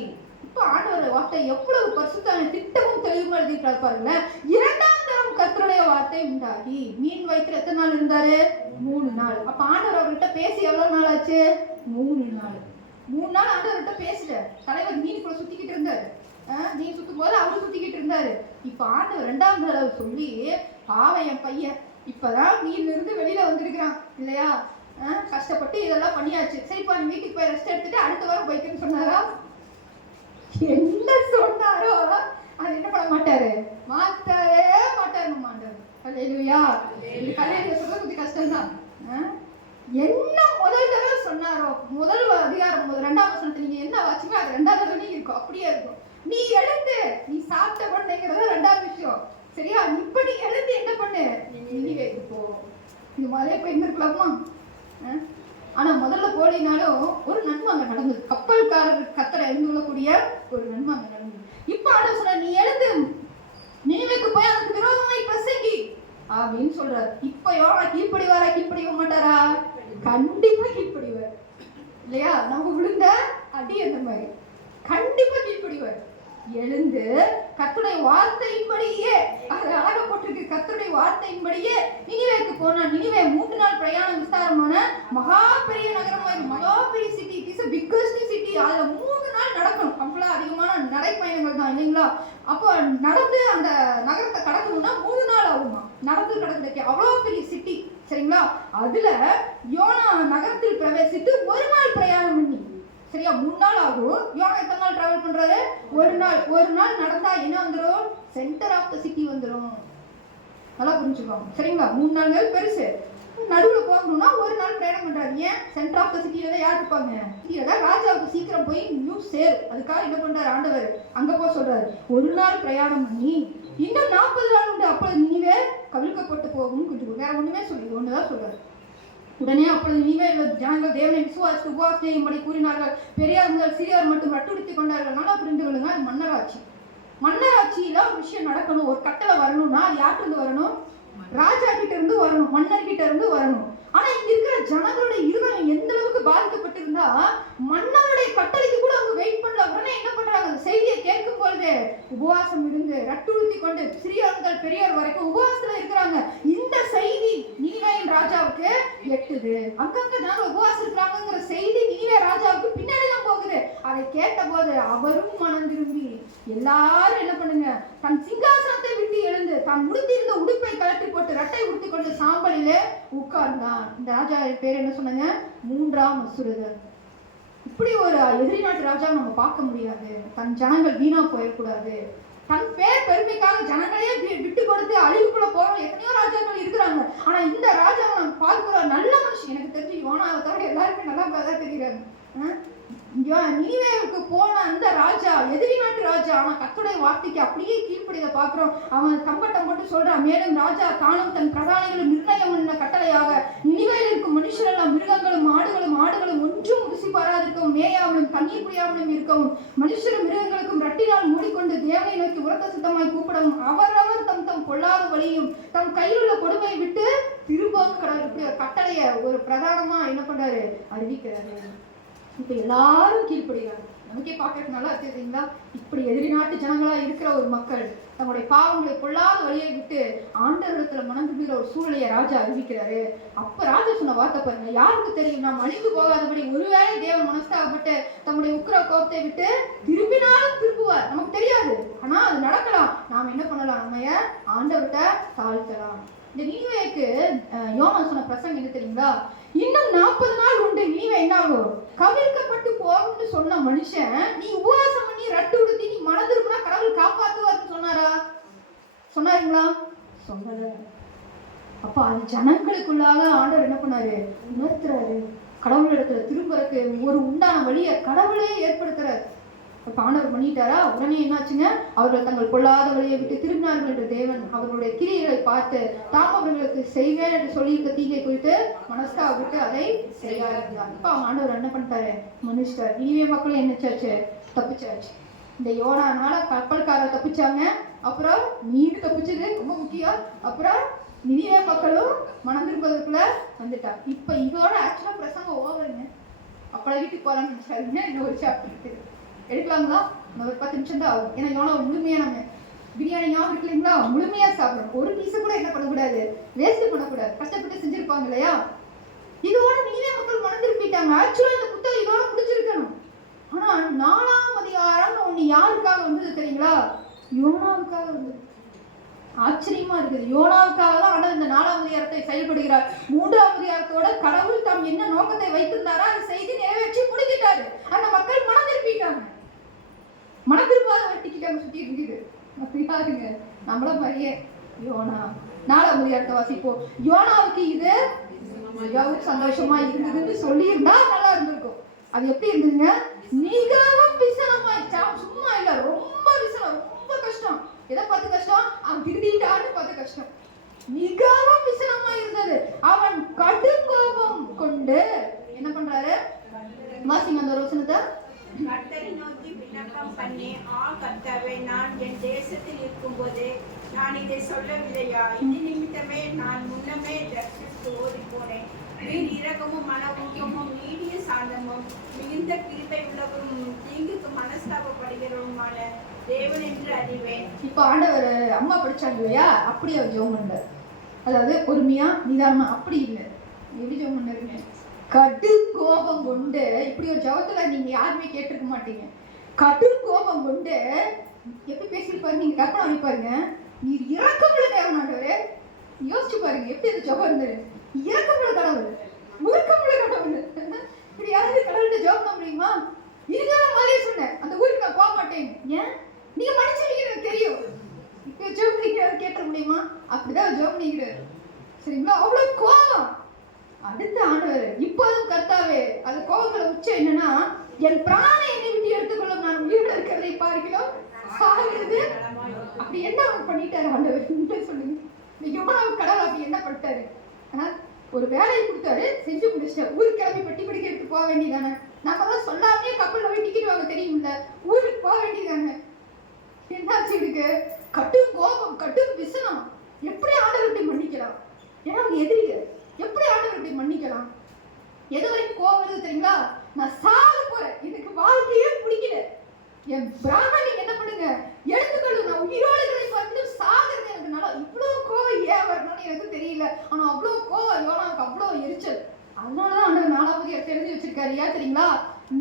இப்போ ஆண்டவருடைய வார்த்தை எவ்வளவு பரிசுத்தான திட்டமும் தெளிவுமா எழுதிட்டு பாருங்க. 2ஆம் தரம் கர்த்தருடைய வார்த்தை உண்டாகி. மீன் வயிற்றுல எத்தனை நாள் இருந்தாரு? 3 நாள். அப்ப ஆண்டவர் அவர்கிட்ட பேசி எவ்வளவு நாள் ஆச்சு? 3 நாள். 3 நாள் ஆண்டவர்கிட்ட பேசல. தலைவர் மீனுக்குள்ள சுத்திக்கிட்டு இருந்தாரு. மீன் சுத்தும் போது அவரு சுத்திக்கிட்டு இருந்தாரு. இப்ப ஆண்டவர் 2ஆம் தடவை சொல்லி, பாவம் என் பையன் இப்பதான் வீட்டுல இருந்து வெளியில வந்திருக்கிறான் இல்லையா? கஷ்டப்பட்டு இதெல்லாம் பண்ணியாச்சு. சரிப்பா நீ வீட்டுக்கு போய் ரெஸ்ட் எடுத்துட்டு அடுத்த வாரம் போய்க்குன்னு சொன்னாரா? என்ன சொன்னாரோ அது என்ன பண்ண மாட்டாரு, மாத்தவே மாட்டாரு மாட்டாரு. அல்லேலூயா. இந்த கல்யாணம் சொல்றது கொஞ்சம் கஷ்டம்தான். என்ன முதல் தடவை சொன்னாரோ, முதல் அதிகாரம் 2ஆம் வசனத்துல நீங்க என்ன வாசிங்க அது 2ஆவது தடவை இருக்கும், அப்படியே இருக்கும். நீ எழுந்து நீ சாப்பிட்ட பண்ணுங்கிறது 2ஆவது விஷயம். சரியா? இப்ப நீ எழுந்து என்ன பண்ணு, நினிவேக்கு போ. இது மாதிரியே போயிருந்துருக்கலாமா? ஆனா முதல்ல போலினாலும் ஒரு நன்மை அங்க நடந்தது. கப்பல்காரர் கத்தரை எழுந்து கொள்ளக்கூடிய ஒரு நன்மை அங்க நடந்தது. இப்ப ஆண்டவர் சொல்ற நீ எழுந்து நினிவேக்கு போய் அதுக்கு விரோதமாய் பிரசங்கி அப்படின்னு சொல்றாரு. இப்ப யோனா கீழ்ப்படிவாரா? கீழ்ப்படிய மாட்டாரா? கண்டிப்பா கீழ்ப்படிவார் இல்லையா? நம்ம விழுந்த அடி அந்த மாதிரி கண்டிப்பா கீழ்ப்படிவார். எழுந்து கர்த்தருடைய வார்த்தையின்படியே, அது அழகா போட்டிருக்கு, கர்த்தருடைய வார்த்தையின்படியே நினிவேக்கு போனா. நினிவே 3 நாள் பிரயாணம் விஸ்தாரமான மகா பெரிய நகரமா, மகா பெரிய city. It is a biggest city. அதுல 3 நாள் நடக்கணும். அப்பெல்லாம் அதிகமான நடைப்பயணங்கள் தான் இல்லைங்களா? அப்போ நடந்து அந்த நகரத்தை கடக்கணும்னா 3 நாள் ஆகுமா நடந்து கடக்கிறதுக்கு. அவ்வளோ பெரிய சிட்டி சரிங்களா? அதுல யோனா நகரத்தில் பிரவேசித்து 1 நாள் பிரயாணம் பண்ணி, சரியா 3 நாள் ஆகும். யோனா எத்தனை நாள் டிராவல் பண்றாரு? 1 நாள். 1 நாள் நடந்தா என்ன வந்துடும்? சென்டர் ஆஃப் த சிட்டி வந்துடும். நல்லா புரிஞ்சுக்கோங்க சரிங்களா? 3 நாள்கள் பெருசு. நடுவில் போகணும்னா 1 நாள் பிரயாணம் பண்றாரு. ஏன்? சென்டர் ஆஃப் த சிட்டியில தான் யார் இருப்பாங்க? சிட்டியில ராஜாவுக்கு சீக்கிரம் போய் நியூஸ் சேரும். அதுக்காக என்ன பண்றாரு ஆண்டவர்? அங்க போக சொல்றாரு. 1 நாள் பிரயாணம் பண்ணி இன்னும் 40 நாள் உண்டு, அப்பொழுது நினிவே கவிழ்க்கப்பட்டு போகும். கொஞ்சம் வேற ஒண்ணுமே சொல்லி ஒண்ணுதான் சொல்றாரு. உடனே அப்பொழுது நினிவே ஜனங்கள் தேவனை விசுவாசித்து உபவாசம் செய்யும்படி கூறினார்கள். பெரியார் முதல் சிறியார் மட்டும் ரட்டுடுத்திக் கொண்டார்கள். நல்லா புரிந்து கொள்ளுங்க, அது மன்னராட்சி. மன்னராட்சியில ஒரு விஷயம் நடக்கணும், ஒரு கட்டளை வரணும்னா அது யார்கிட்ட இருந்து வரணும்? ராஜா கிட்ட இருந்து வரணும், மன்னர் கிட்ட இருந்து வரணும். ஆனா இங்க இருக்கிற ஜனங்களுடைய இருதயம் எந்த அளவுக்கு பாதிக்கப்பட்டிருந்தா மன்னருடைய கட்டளைக்கு கூட அவங்க வெயிட் பண்ணல. உடனே என்ன பண்றாங்க? அந்த செய்தியை கேட்கும் பொழுது உபவாசம் இருந்து ரட்டுடுத்தி கொண்டு சிறியார் முதல் பெரியார் வரைக்கும் உபவாசத்துல இருக்கிறாங்க. இந்த செய்தி நினிவேயின் ராஜாவுக்கு எட்டுது. அங்கங்க ஜனங்கள் உபவாசம் இருக்கிறாங்கிற செய்தி நினிவே ராஜாவுக்கு பின்னாடிதான் போகுது. அதை கேட்ட போது அவரும் மனம் திரும்பி எல்லாரும் என்ன பண்ணுங்க, தன் சிங்காசனத்தை விட்டு எழுந்து தான் உடுத்திருந்த உடுப்பை கலட்டி போட்டு ரட்டை உடுத்தி கொண்டு சாம்பலிலே உட்கார்ந்தான். இந்த ராஜா பேர் என்ன சொன்னாங்க? 3ஆம் அசுரதன். இப்படி ஒரு எதிரி நாட்டு ராஜாவை நம்ம பார்க்க முடியாது. தன் ஜனங்கள் வீணா போயிடக்கூடாது. தன் பேர் பெருமைக்காக ஜனங்களையே விட்டு கொடுத்து அழிவுக்குள்ள போறோம் எத்தனையோ ராஜாக்கள் இருக்கிறாங்க. ஆனா இந்த ராஜாவை நம்ம பார்க்கிற நல்ல மனுஷன். எனக்கு தெரிஞ்சு யோனாவை தவிர எல்லாருமே நல்லா தான் தெரியுறாங்க. நினிவேவுக்கு போன அந்த ராஜா எதிரி நாட்டு ராஜா, அவன் கர்த்தருடைய வார்த்தைக்கு அப்படியே கீழ்ப்படியதை பார்க்கிறோம். அவன் கம்பட்டம் போட்டு சொல்றான். மேலும் ராஜா தானும் தன் பிரதானிகளும் நிர்ணயம் பண்ண கட்டளையாக நினிவேயில் இருக்கும் மனுஷரெல்லாம் மிருகங்களும் ஆடுகளும் ஒன்றும் ருசி பாராதிருக்கவும் மேயாமலும் தண்ணீர் குடியாமலும் இருக்கவும் மனுஷரும் மிருகங்களுக்கும் ரட்டினால் மூடிக்கொண்டு தேவனை நோக்கி உரத்த சுத்தமாய் கூப்பிடவும் அவரவர் தம் தம் பொல்லாத வழியும் தம் கையில் உள்ள கொடுமையை விட்டு திரும்பவும் கடவுள். இப்படி ஒரு கட்டளைய ஒரு பிரதானமா என்ன பண்றாரு? அறிவிக்கிறாரு. இப்ப எல்லாரும் கீழ்ப்படுகிறாங்க. நமக்கே பார்க்கறதுக்கு நல்லா தெரியுங்களா? இப்படி எதிரி நாட்டு ஜனங்களா இருக்கிற ஒரு மக்கள் தங்களுடைய பாவங்களை பொல்லாத வழியை விட்டு ஆண்டவரிடத்துல மனம் திரும்புகிற ஒரு சூழ்நிலையை ராஜா அறிவிக்கிறாரு. அப்ப ராஜா சொன்ன வார்த்தை பாருங்க, யாருக்கு தெரியும்? நாம் அழிந்து போகாதபடி ஒருவேளை தேவன் மனஸ்தாபப்பட்டு தம்முடைய உக்கிர கோபத்தை விட்டு திரும்பினாலும் திரும்புவார். நமக்கு தெரியாது, ஆனா அது நடக்கலாம். நாம் என்ன பண்ணலாம்? நம்ம ஆண்டவர்கிட்ட தாழ்த்தலாம். இந்த நினிவேக்கு யோனா சொன்ன பிரசங்கம் என்ன தெரியுங்களா? இன்னும் 40 நாள் உண்டு, நினிவே என்ன ஆகும்? கவிழ்க்கப்பட்டு போகும்னு சொன்ன மனுஷன் நீ உபவாசம் பண்ணி ரட்டு உடுத்தி நீ மனதிருக்குனா கடவுள் காப்பாத்துவார்னு சொன்னாரா? சொன்னாருங்களா? சொல்லல. அப்ப அது ஜனங்களுக்குள்ளாக ஆண்டவர் என்ன பண்ணாரு? உணர்த்துறாரு. கடவுளிடத்துல திரும்பறதுக்கு ஒரு உண்டான வழியை கடவுளே ஏற்படுத்துறாரு. இப்ப ஆண்டவர் பண்ணிட்டாரா? உடனே என்னாச்சுங்க? அவர்கள் தங்கள் பொல்லாத வழியை விட்டு திரும்பினார்கள் என்று தேவன் அவர்களுடைய கிரியைகளை பார்த்து தாம் அவர்களுக்கு செய்வேன் என்று சொல்லியிருக்க தீங்கை குறித்து மனஸ்தாபப்பட்டு அதை செய்யாதிருந்தார். இப்ப அவங்க ஆண்டவர் என்ன பண்ணிட்டாரு? மனுஷர் நினிவே மக்களும் என்னச்சாச்சு? தப்பிச்சாச்சு. இந்த யோனானால கப்பல்காரர் தப்பிச்சாங்க. அப்புறம் நீடு தப்பிச்சது ரொம்ப முக்கியம். அப்புறம் நினிவே மக்களும் மனம் திரும்பதற்குள்ள வந்துட்டா. இப்ப இதோட ஆக்சுவலா பிரசங்கம் ஓவருங்க. அப்பள வீட்டுக்கு போலான்னு நினைச்சாருங்க. இன்னொரு சாப்டர் எடுக்கலாங்களா? ஒரு 10 நிமிஷம் தான் ஆகும். ஏன்னா யோனா முழுமையா நம்ம பிரியாணி ஞாபகம் இருக்கு இல்லைங்களா? முழுமையா சாப்பிடணும். ஒரு பீஸை கூட என்ன பண்ணக்கூடாது? வேஸ்ட் பண்ணக்கூடாது. கஷ்டப்பட்டு செஞ்சிருப்பாங்க இல்லையா? இதோட நினிவே மக்கள் மனம் திரும்பிட்டாங்க. ஆக்சுவலா இந்த புத்தகம் இதோட முடிஞ்சிருக்கணும். ஆனா 4ஆம் அதிகாரம் ஒண்ணு யாருக்காக வந்தது தெரியுங்களா? யோனாவுக்காக வந்தது. ஆச்சரியமா இருக்குது. யோனாவுக்காக தான் ஆண்டவர் இந்த 4ஆம் அதிகாரத்தை செயல்படுகிறார். 3ஆம் அதிகாரத்தோட கடவுள் தாம் என்ன நோக்கத்தை வைத்திருந்தாரோ அந்த செய்தி நிறைவேற்றி முடிக்கிட்டாரு. அந்த மக்கள் மனம் திரும்பிட்டாங்க. மனம் திரும்பாத வட்டிக்கிட்டாங்க சுத்தி இருக்குது. அப்படியாருங்க நம்மள மாதிரியே யோனா. 4ஆம் அதிகாரத்தை வாசிப்போம். யோனாவுக்கு இது மிகவும் சந்தோஷமா இருந்ததுன்னு சொல்லி இருந்தா நல்லா இருந்திருக்கும். அது எப்படி இருந்ததுங்க? மிகவும் விசனமாயிடுச்சா? சும்மா இல்ல, ரொம்ப விசனம், ரொம்ப கஷ்டம். எதை பார்த்து கஷ்டம்? அவன் திருடிட்டான்னு பார்த்து கஷ்டம். மிகவும் விசனமா இருந்தது. அவன் கடும் கோபம் கொண்டு என்ன பண்றாரு? வாசிங்க அந்த வசனத்தை. கர்த்தரை நோக்கி விண்ணப்பம் பண்ணி, கர்த்தாவே, நான் என் தேசத்தில் இருக்கும்போது நான் இதை சொல்லவில்லையா? இது நிமித்தமே நான் முன்னமே தர்சித்து ஓடி போனேன். வீண் இரக்கமும் மன ஊக்கமும் நீடிய சாந்தமும் மிகுந்த கிருபை உள்ளவரும் தீங்குக்கு மனஸ்தாபப்படுகிறவருமான தேவன் என்று அறிவேன். இப்ப ஆண்டவர் அம்மா படிச்சாங்க இல்லையா, அப்படி அவர் ஜெபம் பண்ணார். அதாவது பொறுமையா நிதானமா, அப்படி இல்லை. எப்படி ஜெபம் பண்ணாருங்க? கடும் கோபம் கொண்டு. இப்படி ஒரு ஜெபத்துல நீங்க யாருமே கேட்டிருக்க மாட்டீங்க. கடும் கோபம் கொண்டு எப்படி பேசியிருப்பாரு நீங்க கற்பனை பண்ணி பாருங்க. நீர் இரக்கமுள்ள தேவன் ஆண்டவரே. யோசிச்சு பாருங்க எப்படி அந்த ஜெபம் இருந்தது. இரக்கமுள்ள கடவுள், முழுக்கமுள்ள கடவுள். இப்படி யாராவது கடவுள்கிட்ட ஜெபம் பண்ண முடியுமா? இதுக்கான மாதிரியே சொன்னேன், அந்த ஊருக்கு நான் போக மாட்டேன். ஏன்? நீங்க மனுஷங்க எனக்கு தெரியும். இப்ப ஜெபம் நீங்க கேட்ட முடியுமா? அப்படிதான் ஜெபம் நீங்கிறாரு. சரிங்களா? அவ்வளவு கோபம். அடுத்த ஆண்டவர் இப்போதும் கர்த்தாவே, அது கோபத்துல உச்சம் என்னன்னா, என் பிராணை என்னை விட்டு எடுத்துக்கொள்ளும், நான் உயிரோட இருக்கிறதை பார்க்கிறோம் சாகிறது. அப்படி என்ன அவர் பண்ணிட்டாரு ஆண்டவர் சொல்லுங்க. யோனாவுக்கு கடவுள் அப்படி என்ன பண்ணிட்டாரு? ஒரு வேலையை கொடுத்தாரு, செஞ்சு முடிச்சிட்டாரு. ஊருக்கு கிளம்பி பெட்டி படிக்க எடுத்து போக வேண்டியதானே? நம்ம தான் சொல்லாமே கப்பல்ல போய் டிக்கெட் வாங்க தெரியும்ல, ஊருக்கு போக வேண்டியதானே? என்னாச்சு இருக்கு? கடும் கோபம், கடும் விசனம். எப்படி ஆண்டவர்கிட்ட மன்னிக்கலாம்? ஏன்னா அவங்க எதிரிங்க. எப்படி ஆண்டவர்கிட்ட மன்னிக்கலாம்? எது வரைக்கும் கோபம் வருது தெரியுங்களா? நான் சாக போறேன், எனக்கு வாழ்க்கையே பிடிக்கல, என் பிராமணி என்ன பண்ணுங்க எடுத்துக்கொள்ளு, நான் உயிரோடுகளை பார்த்து சாகிறது எனக்கு நல்லா. இவ்வளவு கோவம் ஏன் வரணும்னு எனக்கு தெரியல. ஆனா அவ்வளவு கோவம் யோனாவுக்கு, அவ்வளவு எரிச்சல். அதனாலதான் ஆண்டவர் 4ஆம் அதிகாரத்தை எழுதி வச்சிருக்காரு. ஏன் தெரியுங்களா?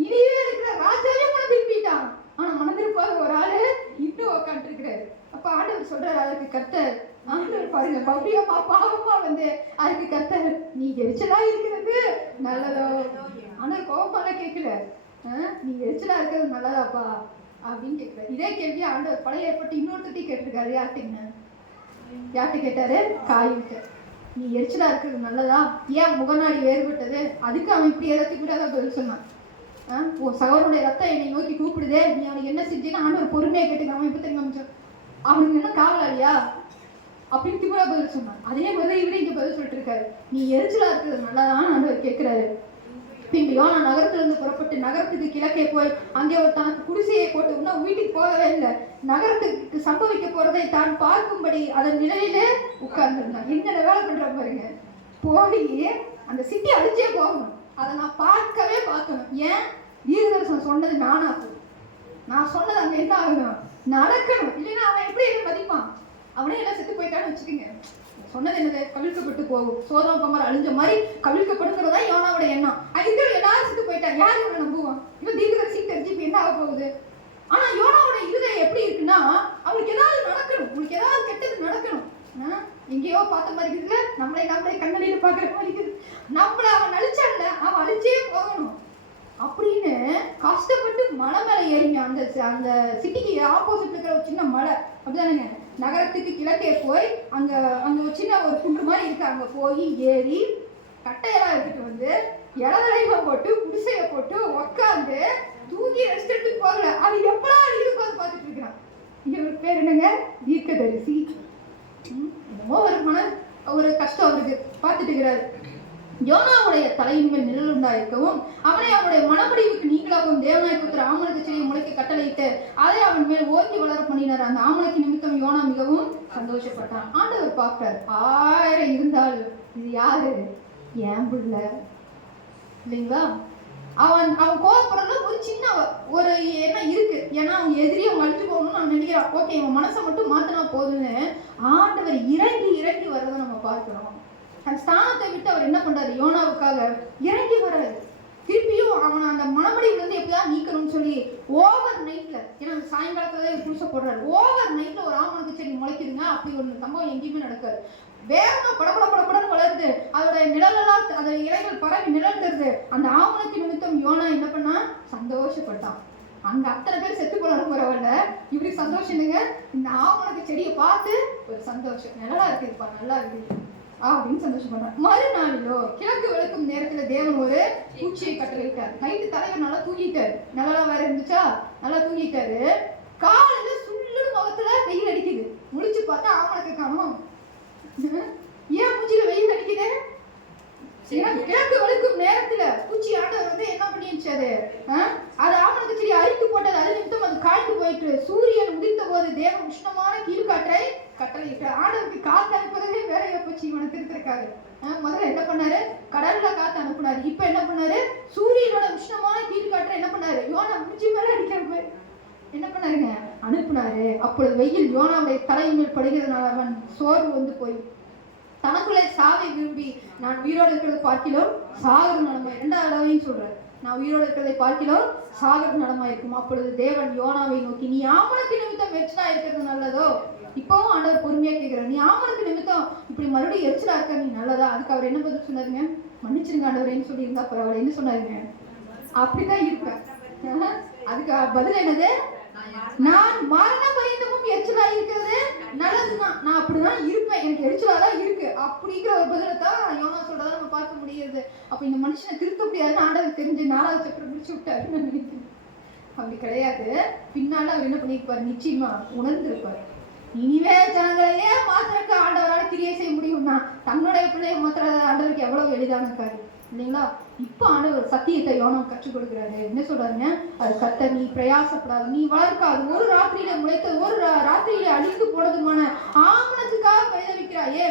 நினைவே இருக்கிற ராஜாவே மனம் திரும்பிட்டான். ஆனா மனம் திருப்பாத ஒரு ஆளு இன்னும் உட்காந்து இருக்கிறாரு. அப்ப ஆண்டவர் சொல்றாரு, அதுக்கு கர்த்தர், ஆண்டவர் பாருங்க பவ்யமா பாவமா வந்து அதுக்கு கர்த்தர், நீ எரிச்சலா இருக்கிறது நல்லதோ? ஆண்டவர் கோபமால கேட்கல, நீ எரிச்சலா இருக்கிறது நல்லதாப்பா அப்படின்னு கேட்கல. இதே கேள்வி ஆண்டவர் பழைய ஏற்பட்டு இன்னொருத்தி கேட்டிருக்காரு. யார்கிட்ட கேட்டாரு? காயிட்ட. நீ எரிச்சலா இருக்கிறது நல்லதா? ஏன் முகநாடி வேறுபட்டது? அதுக்கு அவன் இப்படி எல்லாத்தையும் கூட தான் பதில் சொன்னான். சகோதரனுடைய ரத்தம் என்னை நோக்கி கூப்பிடுதே, நீ அவனுக்கு என்ன செஞ்சேன்னு ஆண்டவர் பொறுமையா கேட்டுக்க. அவன் இப்ப தெரியும், அவனுக்கு என்ன காவலாளியா அப்படின்னு திமுறா பதில் சொன்னான். அதே மாதிரி இவரே இங்க பதில் சொல்லிட்டு இருக்காரு, நீ எரிச்சலா இருக்கிறது நல்லதான்னு ஆண்டவர் கேட்கிறாரு. பின்பு யோனா நகரத்திலிருந்து புறப்பட்டு நகரத்துக்கு கிழக்கே போய் அங்கே ஒரு தனக்கு குடிசையை போட்டு இன்னும் வீட்டுக்கு போகவே இல்லை. நகரத்துக்கு சம்பவிக்க போறதை தான் பார்க்கும்படி அதன் நிலையிலே உட்கார்ந்துருந்தான். என்னென்ன வேலை பண்ற பாருங்க. போய் அந்த சிட்டி அழிச்சே போகணும், அதை நான் பார்க்கணும். ஏன்? தீர்க்கதரிசனம் சொன்னது நானாகும், நான் சொன்னது அங்க என்ன ஆகணும்? நடக்கணும். இல்லைன்னா அவன் எப்படி என்ன மதிப்பான்? அவனே எல்லாம் செத்து போயிட்டான்னு வச்சுக்கோங்க. சொன்னது என்னது? கவிழ்க்கப்பட்டு போகும். சோதம் கமர் அழிஞ்ச மாதிரி கவிழ்க்கப்படுங்கிறதா யோனாவோட எண்ணம். அதுக்கு எல்லாரும் செத்து போயிட்டா, யார் இவனை நம்புவான்? இவன் தீர்க்கதரிசி தெரிஞ்சு இப்ப என்ன ஆக போகுது? ஆனா யோனாவோட இருதயம் எப்படி இருக்குன்னா, அவனுக்கு ஏதாவது நடக்கணும், உங்களுக்கு ஏதாவது கெட்டது நடக்கணும். எங்கேயோ பார்த்த மாதிரி இருக்குல்ல, நம்மளே கண்ணடியில பாக்குற மாதிரி இருக்குது. நம்மள அவன் அழிச்சான்ல, அவன் அழிச்சே போகணும் அப்படின்னு கஷ்டப்பட்டு மலை மேல ஏறிங்க. அந்த சிட்டிக்கு ஆப்போசிட்ல இருக்கிற ஒரு சின்ன மலை, அப்படிதானுங்க. நகரத்துக்கு கிழக்கே போய் அங்க ஒரு சின்ன ஒரு குன்று மாதிரி இருக்கு, அங்க போய் ஏறி கட்டையெல்லாம் எடுத்துட்டு வந்து இளதலைவ போட்டு குடிசைய போட்டு உக்காந்து தூங்கி ரெஸ்ட் எடுத்துட்டு போகல. அது எப்படா அடிக்கிறது வந்து பார்த்துட்டு இருக்கிறான். இவருக்கு பேர் என்னங்க? தீர்க்கதரிசி. என்னமோ ஒரு கஷ்டம் அவருக்கு பார்த்துட்டு இருக்கிறாரு. யோனாவுடைய தலையின் மேல் நிழல் உண்டாயிருக்கவும் அவனை அவனுடைய மனமுடிவுக்கு நீங்களாகவும் தேவனாய் புத்திர ஆமணக்கு செடியை முளைக்க கட்டளையிட்டு அதை அவன் மேல் ஓங்கி வளர பண்ணினார். அந்த ஆமணக்கு நிமித்தம் யோனா மிகவும் சந்தோஷப்பட்டான். ஆண்டவர் பார்க்கிறார், 1000 இருந்தாலும் இது யாரு? ஏன் புள்ள இல்லைங்களா? அவன் கோவப்படுறதுல ஒரு சின்ன ஒரு எண்ணம் இருக்கு. ஏன்னா அவன் எதிரியை அழிஞ்சு போகணும்னு அவன் நினைக்கிறான். ஓகே, இவன் மனசை மட்டும் மாத்தினா போதுன்னு ஆண்டவர் இறங்கி வர்றதை நம்ம பார்க்கிறோம். அந்த ஸ்தானத்தை விட்டு அவர் என்ன பண்றாரு? யோனாவுக்காக இறங்கி வர்றாரு. திருப்பியும் அவனை அந்த மனமடியில இருந்து எப்படிதான் நீக்கணும்னு சொல்லி ஓவர் நைட்ல, ஏன்னா சாயங்காலத்துல புதுசா போடுறாரு, ஓவர் நைட்ல ஒரு ஆமணக்கு செடி முளைக்குதுங்க. அப்படி ஒரு சம்பவம் எங்கேயுமே நடக்காது. வேகமா படப்படன்னு வளருது, அதோட நிழலெல்லாம், அதோட இலைகள் பரவி நிழல் தருது. அந்த ஆமணக்கு நிமித்தம் யோனா என்ன பண்ணா? சந்தோஷப்பட்டான். அங்க அத்தனை பேர் செத்து போனாலும் பரவாயில்ல, இப்படி சந்தோஷம் இல்லைங்க. இந்த ஆமணக்கு செடியை பார்த்து ஒரு சந்தோஷம், நல்லா இருக்குதுப்பா, நல்லா இருக்குது அப்படின்னு சந்தோஷப்படுறான். மறுநாளிலோ கிழக்கு வெளுக்கும் நேரத்துல தேவன் ஒரு பூச்சியை கட்டளையிட்டார். நைட்டு தலைவர் நல்லா தூங்கிட்டாரு, நல்லா வேற இருந்துச்சா, நல்லா தூங்கிட்டாரு. காலையில சுள்ளு முகத்துல வெயில் அடிக்குது. முழிச்சு பார்த்தா ஆமணக்கு காணோம். ஏன் மூச்சில வெயில் அடிக்குது? கிழக்கு வெளுக்கும் நேரத்துல பூச்சி ஆண்டவர் வந்து என்ன பண்ணிடுச்சு? அது ஆமணக்கு செடி அரித்து போட்டது. அது நிமித்தம் அது காய்ந்து போயிட்டு சூரியன் உதித்த போது தேவன் உஷ்ணமான கீழ்காற்றை கட்டளையிட்டார். ஆண்டவருக்கு காத்து அனுப்புறதே வேலையை போச்சு இவனை திருத்திருக்காரு. முதல்ல என்ன பண்ணாரு? கடல்ல காத்து அனுப்புனாரு. இப்ப என்ன பண்ணாரு? சூரியனோட உஷ்ணமான கீழ்காற்றை என்ன பண்ணாரு? யோனா மூச்சு மேல அடிக்கிறாரு. என்ன பண்ணாருங்க? அனுப்புனாரு. அப்பொழுது வெயில் யோனாவுடைய தலைமையில் படுகிறதுனால அவன் சோர்வு வந்து போய் தனக்குள்ளே சாவை விரும்பி நான் உயிரோடு இருக்கிறதை பார்க்கிலும் சாகர் நலமாய், 2வது சொல்றாரு, நான் உயிரோடு இருக்கிறதை பார்க்கிலும் சாகர் நலமாய் இருக்கும். அப்பொழுது தேவன் யோனாவை நோக்கி, நீ ஆமணக்கு நிமித்தம் எரிச்சலா இருக்கிறது நல்லதோ? இப்பவும் ஆண்டவர் பொறுமையா கேட்கிறார், நீ ஆமணக்கு நிமித்தம் இப்படி மறுபடியும் எரிச்சலா இருக்க நீ நல்லதா? அதுக்கு அவர் என்ன பதில் சொன்னாருங்க? மன்னிச்சிருங்க ஆண்டவரேன்னு சொல்லி இருந்தா பரவாயில்ல. என்ன சொன்னாருங்க? அப்படிதான் இருப்பேன். அதுக்கு பதில் என்னது? நான் மரண பயந்தமும் எரிச்சலா இருக்கிறது நல்லதுதான், நான் அப்படிதான் இருப்பேன், எனக்கு எரிச்சலாதான் இருக்கு அப்படிங்கிற ஒரு பதிலை தான் யோனா சொல்றதா நம்ம பார்க்க முடியுது. அப்ப இந்த மனுஷனை திருத்த முடியாதுன்னு ஆண்டவர் தெரிஞ்சு 4வது சக்கரம் முடிச்சு விட்டாருன்னு நினைக்கிறேன். அப்படி கிடையாது. பின்னால அவர் என்ன பண்ணிருப்பாரு? நிச்சயமா உணர்ந்திருப்பாரு. இனிமே ஜனங்களையே மாத்திரக்கு ஆண்டவரால் கிரியை செய்ய முடியும்னா தன்னுடைய பிள்ளையை மாத்திர ஆண்டவருக்கு எவ்வளவு எளிதான காரியம் இல்லைங்களா? இப்ப ஆண்டவர் சத்தியத்தை யோனா கற்றுக் கொடுக்கிறாரு. என்ன சொல்றாருங்க? அது கத்த, நீ பிரயாசப்படாது, நீ வளர்க்காது, ஒரு ராத்திரியில முளைத்தது, ஒரு ராத்திரியில அழிந்து போனதுமான ஆமணத்துக்காக பரிதவிக்கிறாயே,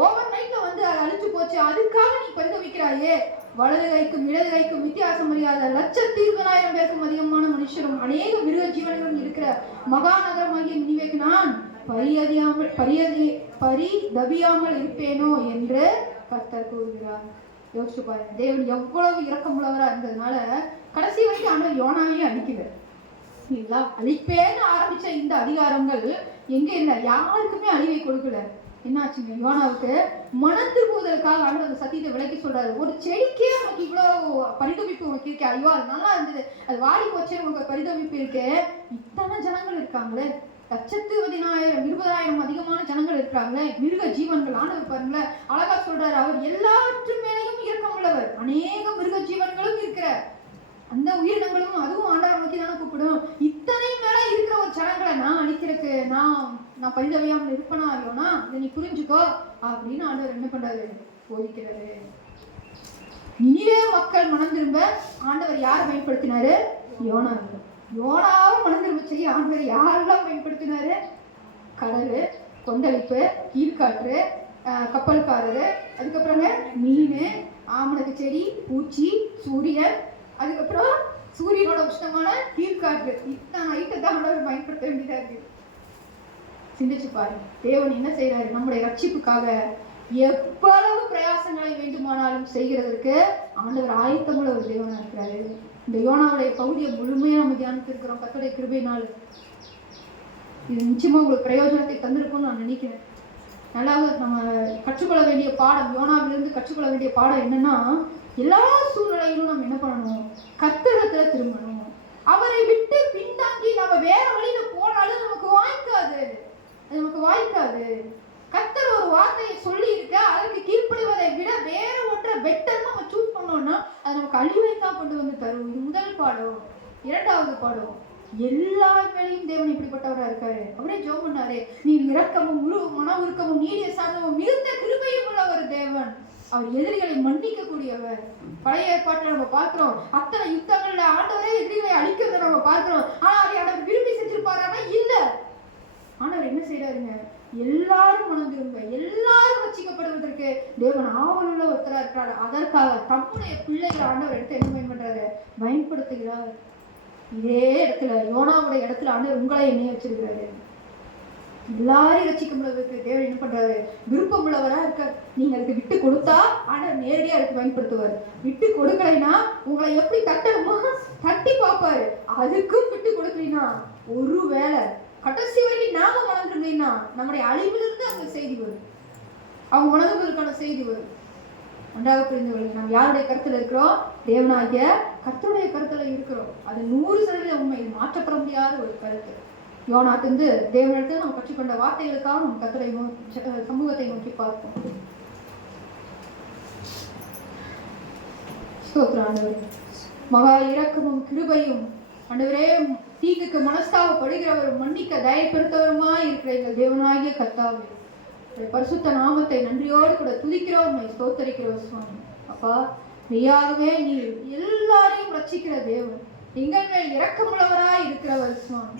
ஓவர் நைட்ல வந்து அது அழிஞ்சு போச்சு, அதுக்காக நீ பரிதவிக்கிறாயே. வலது கைக்கும் இடது கைக்கும் வித்தியாசம் அறியாத 1,20,000 பேருக்கும் அதிகமான மனுஷரும் அநேக மிருக ஜீவன்களும் இருக்கிற மகாநகரமாகிய நினைவேக்கு நான் பரிதபியாமல் இருப்பேனோ என்று கர்த்தர் கூறுகிறார். யோசிச்சு பாருங்க, தேவன் எவ்வளவு இரக்கமுள்ளவரா இருந்ததுனால கடைசி வரைக்கும் ஆண்டவர் யோனாவையும் அழிக்கல. இல்லைங்களா? அழிப்பேன்னு ஆரம்பிச்ச இந்த அதிகாரங்கள் எங்க இல்லை, யாருக்குமே அழிவை கொடுக்கல. என்னாச்சுங்க? யோனாவுக்கு மனம் திரும்புவதற்காக ஆண்டவர் சத்தியத்தை விளக்கி சொல்றாரு. ஒரு செடிக்கே உனக்கு இவ்வளவு பரிதவிப்பு உனக்கு இருக்கு, ஐயோ அது நல்லா இருந்தது, அது வாடி போச்சே உனக்கு பரிதவிப்பு இருக்கு. இத்தனை ஜனங்கள் இருக்காங்களே, 1,10,000 20,000 அதிகமான ஜனங்கள் இருக்கிறாங்களே, மிருக ஜீவன்கள். ஆண்டவர் பாருங்களேன் அழகா சொல்றாரு, அவர் எல்லாற்று மேலையும் இரக்கம் உள்ளவர். அநேக மிருக ஜீவன்களும் இருக்கிற அந்த உயிரினங்களும் அதுவும் ஆண்டவர் நோக்கி தானே கூப்பிடும். இத்தனை மேல இருக்கிற ஒரு ஜனங்களை நான் அழிக்கிறதுக்கு நான் பரிதவியாமல் இருப்பனா இல்லையோனா இதை நீ புரிஞ்சுக்கோ அப்படின்னு ஆண்டவர் என்ன பண்றாரு? போதிக்கிறாரு. நினிவே மக்கள் மனம் திரும்ப ஆண்டவர் யாரை பயன்படுத்தினாரு? யோனாவை. யோனாவை மனம் திரும்ப செய்ய ஆண்டவர் யாரெல்லாம் பயன்படுத்தினாரு? கடல், கொந்தளிப்பு, கீழ்காற்று, கப்பல்காரரு, அதுக்கப்புறங்க மீன், ஆமணக்கு செடி, பூச்சி, சூரியன், அதுக்கப்புறம் சூரியனோட உஷ்ணமான கீழ்காற்று. இத்தனை ஐட்டத்தை ஆண்டவர் பயன்படுத்த வேண்டியதா இருக்கு. சிந்திச்சு பாருங்க, தேவன் என்ன செய்யறாரு? நம்முடைய ரட்சிப்புக்காக எவ்வளவு பிரயாசங்களை வேண்டுமானாலும் செய்கிறதற்கு ஆண்டவர் ஆயத்தமுள்ள ஒரு தேவனா இருக்கிறாரு. இந்த யோனாவுடைய பகுதியை முழுமையா நம்ம தியானித்து இருக்கிறோம் கர்த்தருடைய கிருபையினால. இது நிச்சயமா உங்களுக்கு பிரயோஜனத்தை தந்திருக்கும்னு நான் நினைக்கிறேன். நல்லா நம்ம கற்றுக்கொள்ள வேண்டிய பாடம், யோனாவிலிருந்து கற்றுக்கொள்ள வேண்டிய பாடம் என்னன்னா, எல்லா சூழ்நிலையிலும் நம்ம என்ன பண்ணணும்? கர்த்தரிடத்துல திரும்பணும். அவரை விட்டு பின்தாங்கி நம்ம வேற வழியில போனாலும் நமக்கு வாய்க்காது. கர்த்தர் ஒரு வார்த்தையை சொல்லி இருக்க, அதற்கு கீழ்ப்படிவதை விட வேற ஒன்றை பெட்டர் நம்ம சூஸ் பண்ணோம்னா அது நமக்கு அழிவை தான் கொண்டு வந்து தரும். இது முதல் பாடம். 2வது பாடம், எல்லா வேலையும் தேவன் இப்படிப்பட்டவரா இருக்காரு. அவரே ஜெபம் பண்ணாரு, நீ இரக்கமும் முழு மன உருக்கமும் நீடிய சாந்தமும் மிகுந்த கிருபையும் உள்ள ஒரு தேவன். அவர் எதிரிகளை மன்னிக்க கூடியவர். பழைய ஏற்பாட்டில் நம்ம பார்க்கிறோம், அத்தனை யுத்தங்கள்ல ஆண்டவரே எதிரிகளை அழிக்கிறத நம்ம பார்க்கிறோம். ஆனா அதை ஆண்டவர் விரும்பி செஞ்சிருப்பாரானா? இல்ல. ஆண்டவர் என்ன செய்யறாருங்க? எல்லாரும் மனம் திரும்ப, எல்லாரும் ரட்சிக்கப்படுவதற்கு தேவன் ஆவலுள்ள ஒருத்தரா இருக்கிறார். அதற்காக தம்முடைய பிள்ளைகளை ஆண்டவர் எடுத்து என்ன பயன்படுறாரு? பயன்படுத்துகிறார். இதே இடத்துல யோனாவுடைய இடத்துல ஆண்டவர் உங்களை என்னைய வச்சிருக்கிறாரு. எல்லாரையும் ரட்சிக்கும்பளவுக்கு தேவன் என்ன பண்றாரு? விருப்பம் உள்ளவரா இருக்கார். நீங்க அதுக்கு விட்டு கொடுத்தா ஆண்டவர் நேரடியா அதுக்கு பயன்படுத்துவார். விட்டு கொடுக்கலைன்னா உங்களை எப்படி தட்டணுமோ தட்டி பார்ப்பாரு. அதுக்கும் விட்டு கொடுக்கலைன்னா ஒருவேளை கடைசி வரைக்கும் நாம வளர்ந்துருந்தீங்கன்னா நம்முடைய அழிவிலிருந்து அவங்க செய்தி வரும், அவங்க வளர்ந்ததற்கான செய்தி வரும். நன்றாக புரிந்து கொள்ளுங்க. நம்ம யாருடைய கருத்துல இருக்கிறோம்? தேவனாகிய கர்த்தருடைய கருத்துல இருக்கிறோம். அது 100% உண்மை. இது மாற்றப்பட முடியாத ஒரு கருத்து. யோனாத்திலிருந்து தேவனிடத்தில் நம்ம கற்றுக்கொண்ட வார்த்தைகளுக்காக நம்ம கர்த்தரை சமூகத்தை நோக்கி பார்ப்போம். ஸ்தோத்திரம் ஆண்டவரே. மகா இரக்கமும் கிருபையும் ஆண்டவரே, தீங்குக்கு மனஸ்தாபப்படுகிறவரும் மன்னிக்க தயப்படுத்தவருமாய் இருக்கிற எங்கள் தேவனாகிய கர்த்தாவே, பரிசுத்த நாமத்தை நன்றியோடு கூட துதிக்கிறோம், ஸ்தோத்தரிக்கிறோம் சுவாமி. அப்பா, மெய்யாகவே நீர் எல்லாரையும் ரட்சிக்கிற தேவன், எங்கள் மேல் இரக்கமுள்ளவராய் இருக்கிறவர் சுவாமி.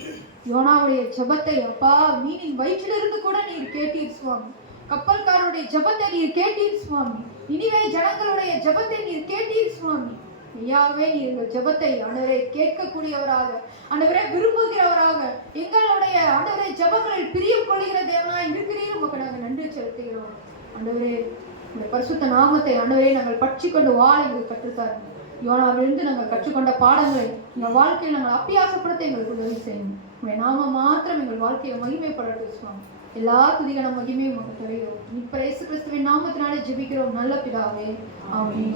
யோனாவுடைய ஜெபத்தை அப்பா மீனின் வயிற்றிலிருந்து கூட நீர் கேட்டீர் சுவாமி. கப்பல்காரனுடைய ஜெபத்தை நீர் கேட்டீர் சுவாமி. நினிவே ஜனங்களுடைய ஜெபத்தை நீர் கேட்டீர் சுவாமி. மெய்யாகவே நீர் எங்கள் ஜெபத்தை ஆண்டவரை கேட்கக்கூடியவராக, ஆண்டவரை விரும்புகிறவராக, எங்களுடைய ஆண்டவரை ஜெபங்களில் பிரியம் கொள்கிற தேவனாய் இருக்கிறீர். உமக்கு நாங்கள் நன்றி செலுத்துகிறோம் ஆண்டவரே. இந்த பரிசுத்த நாமத்தை ஆண்டவரை நாங்கள் பற்றி கொண்டு வாழ எங்களுக்கு கற்றுத்தாருங்க. யோனாவிலிருந்து நாங்கள் கற்றுக்கொண்ட பாடங்களை எங்கள் வாழ்க்கையில் நாங்கள் அப்பியாசப்படுத்த எங்களுக்கு உதவி செய்யணும். உங்களுடைய நாம மாத்திரம் எங்கள் வாழ்க்கையை மகிமைப்படட்டும் சுவாமி. எல்லா துதிகளும் மகிமையும் உமக்கு தருகிறோம். இப்ப இயேசு கிறிஸ்துவின் நாமத்தினாலே ஜெபிக்கிறோம் நல்ல பிதாவே, ஆமென்.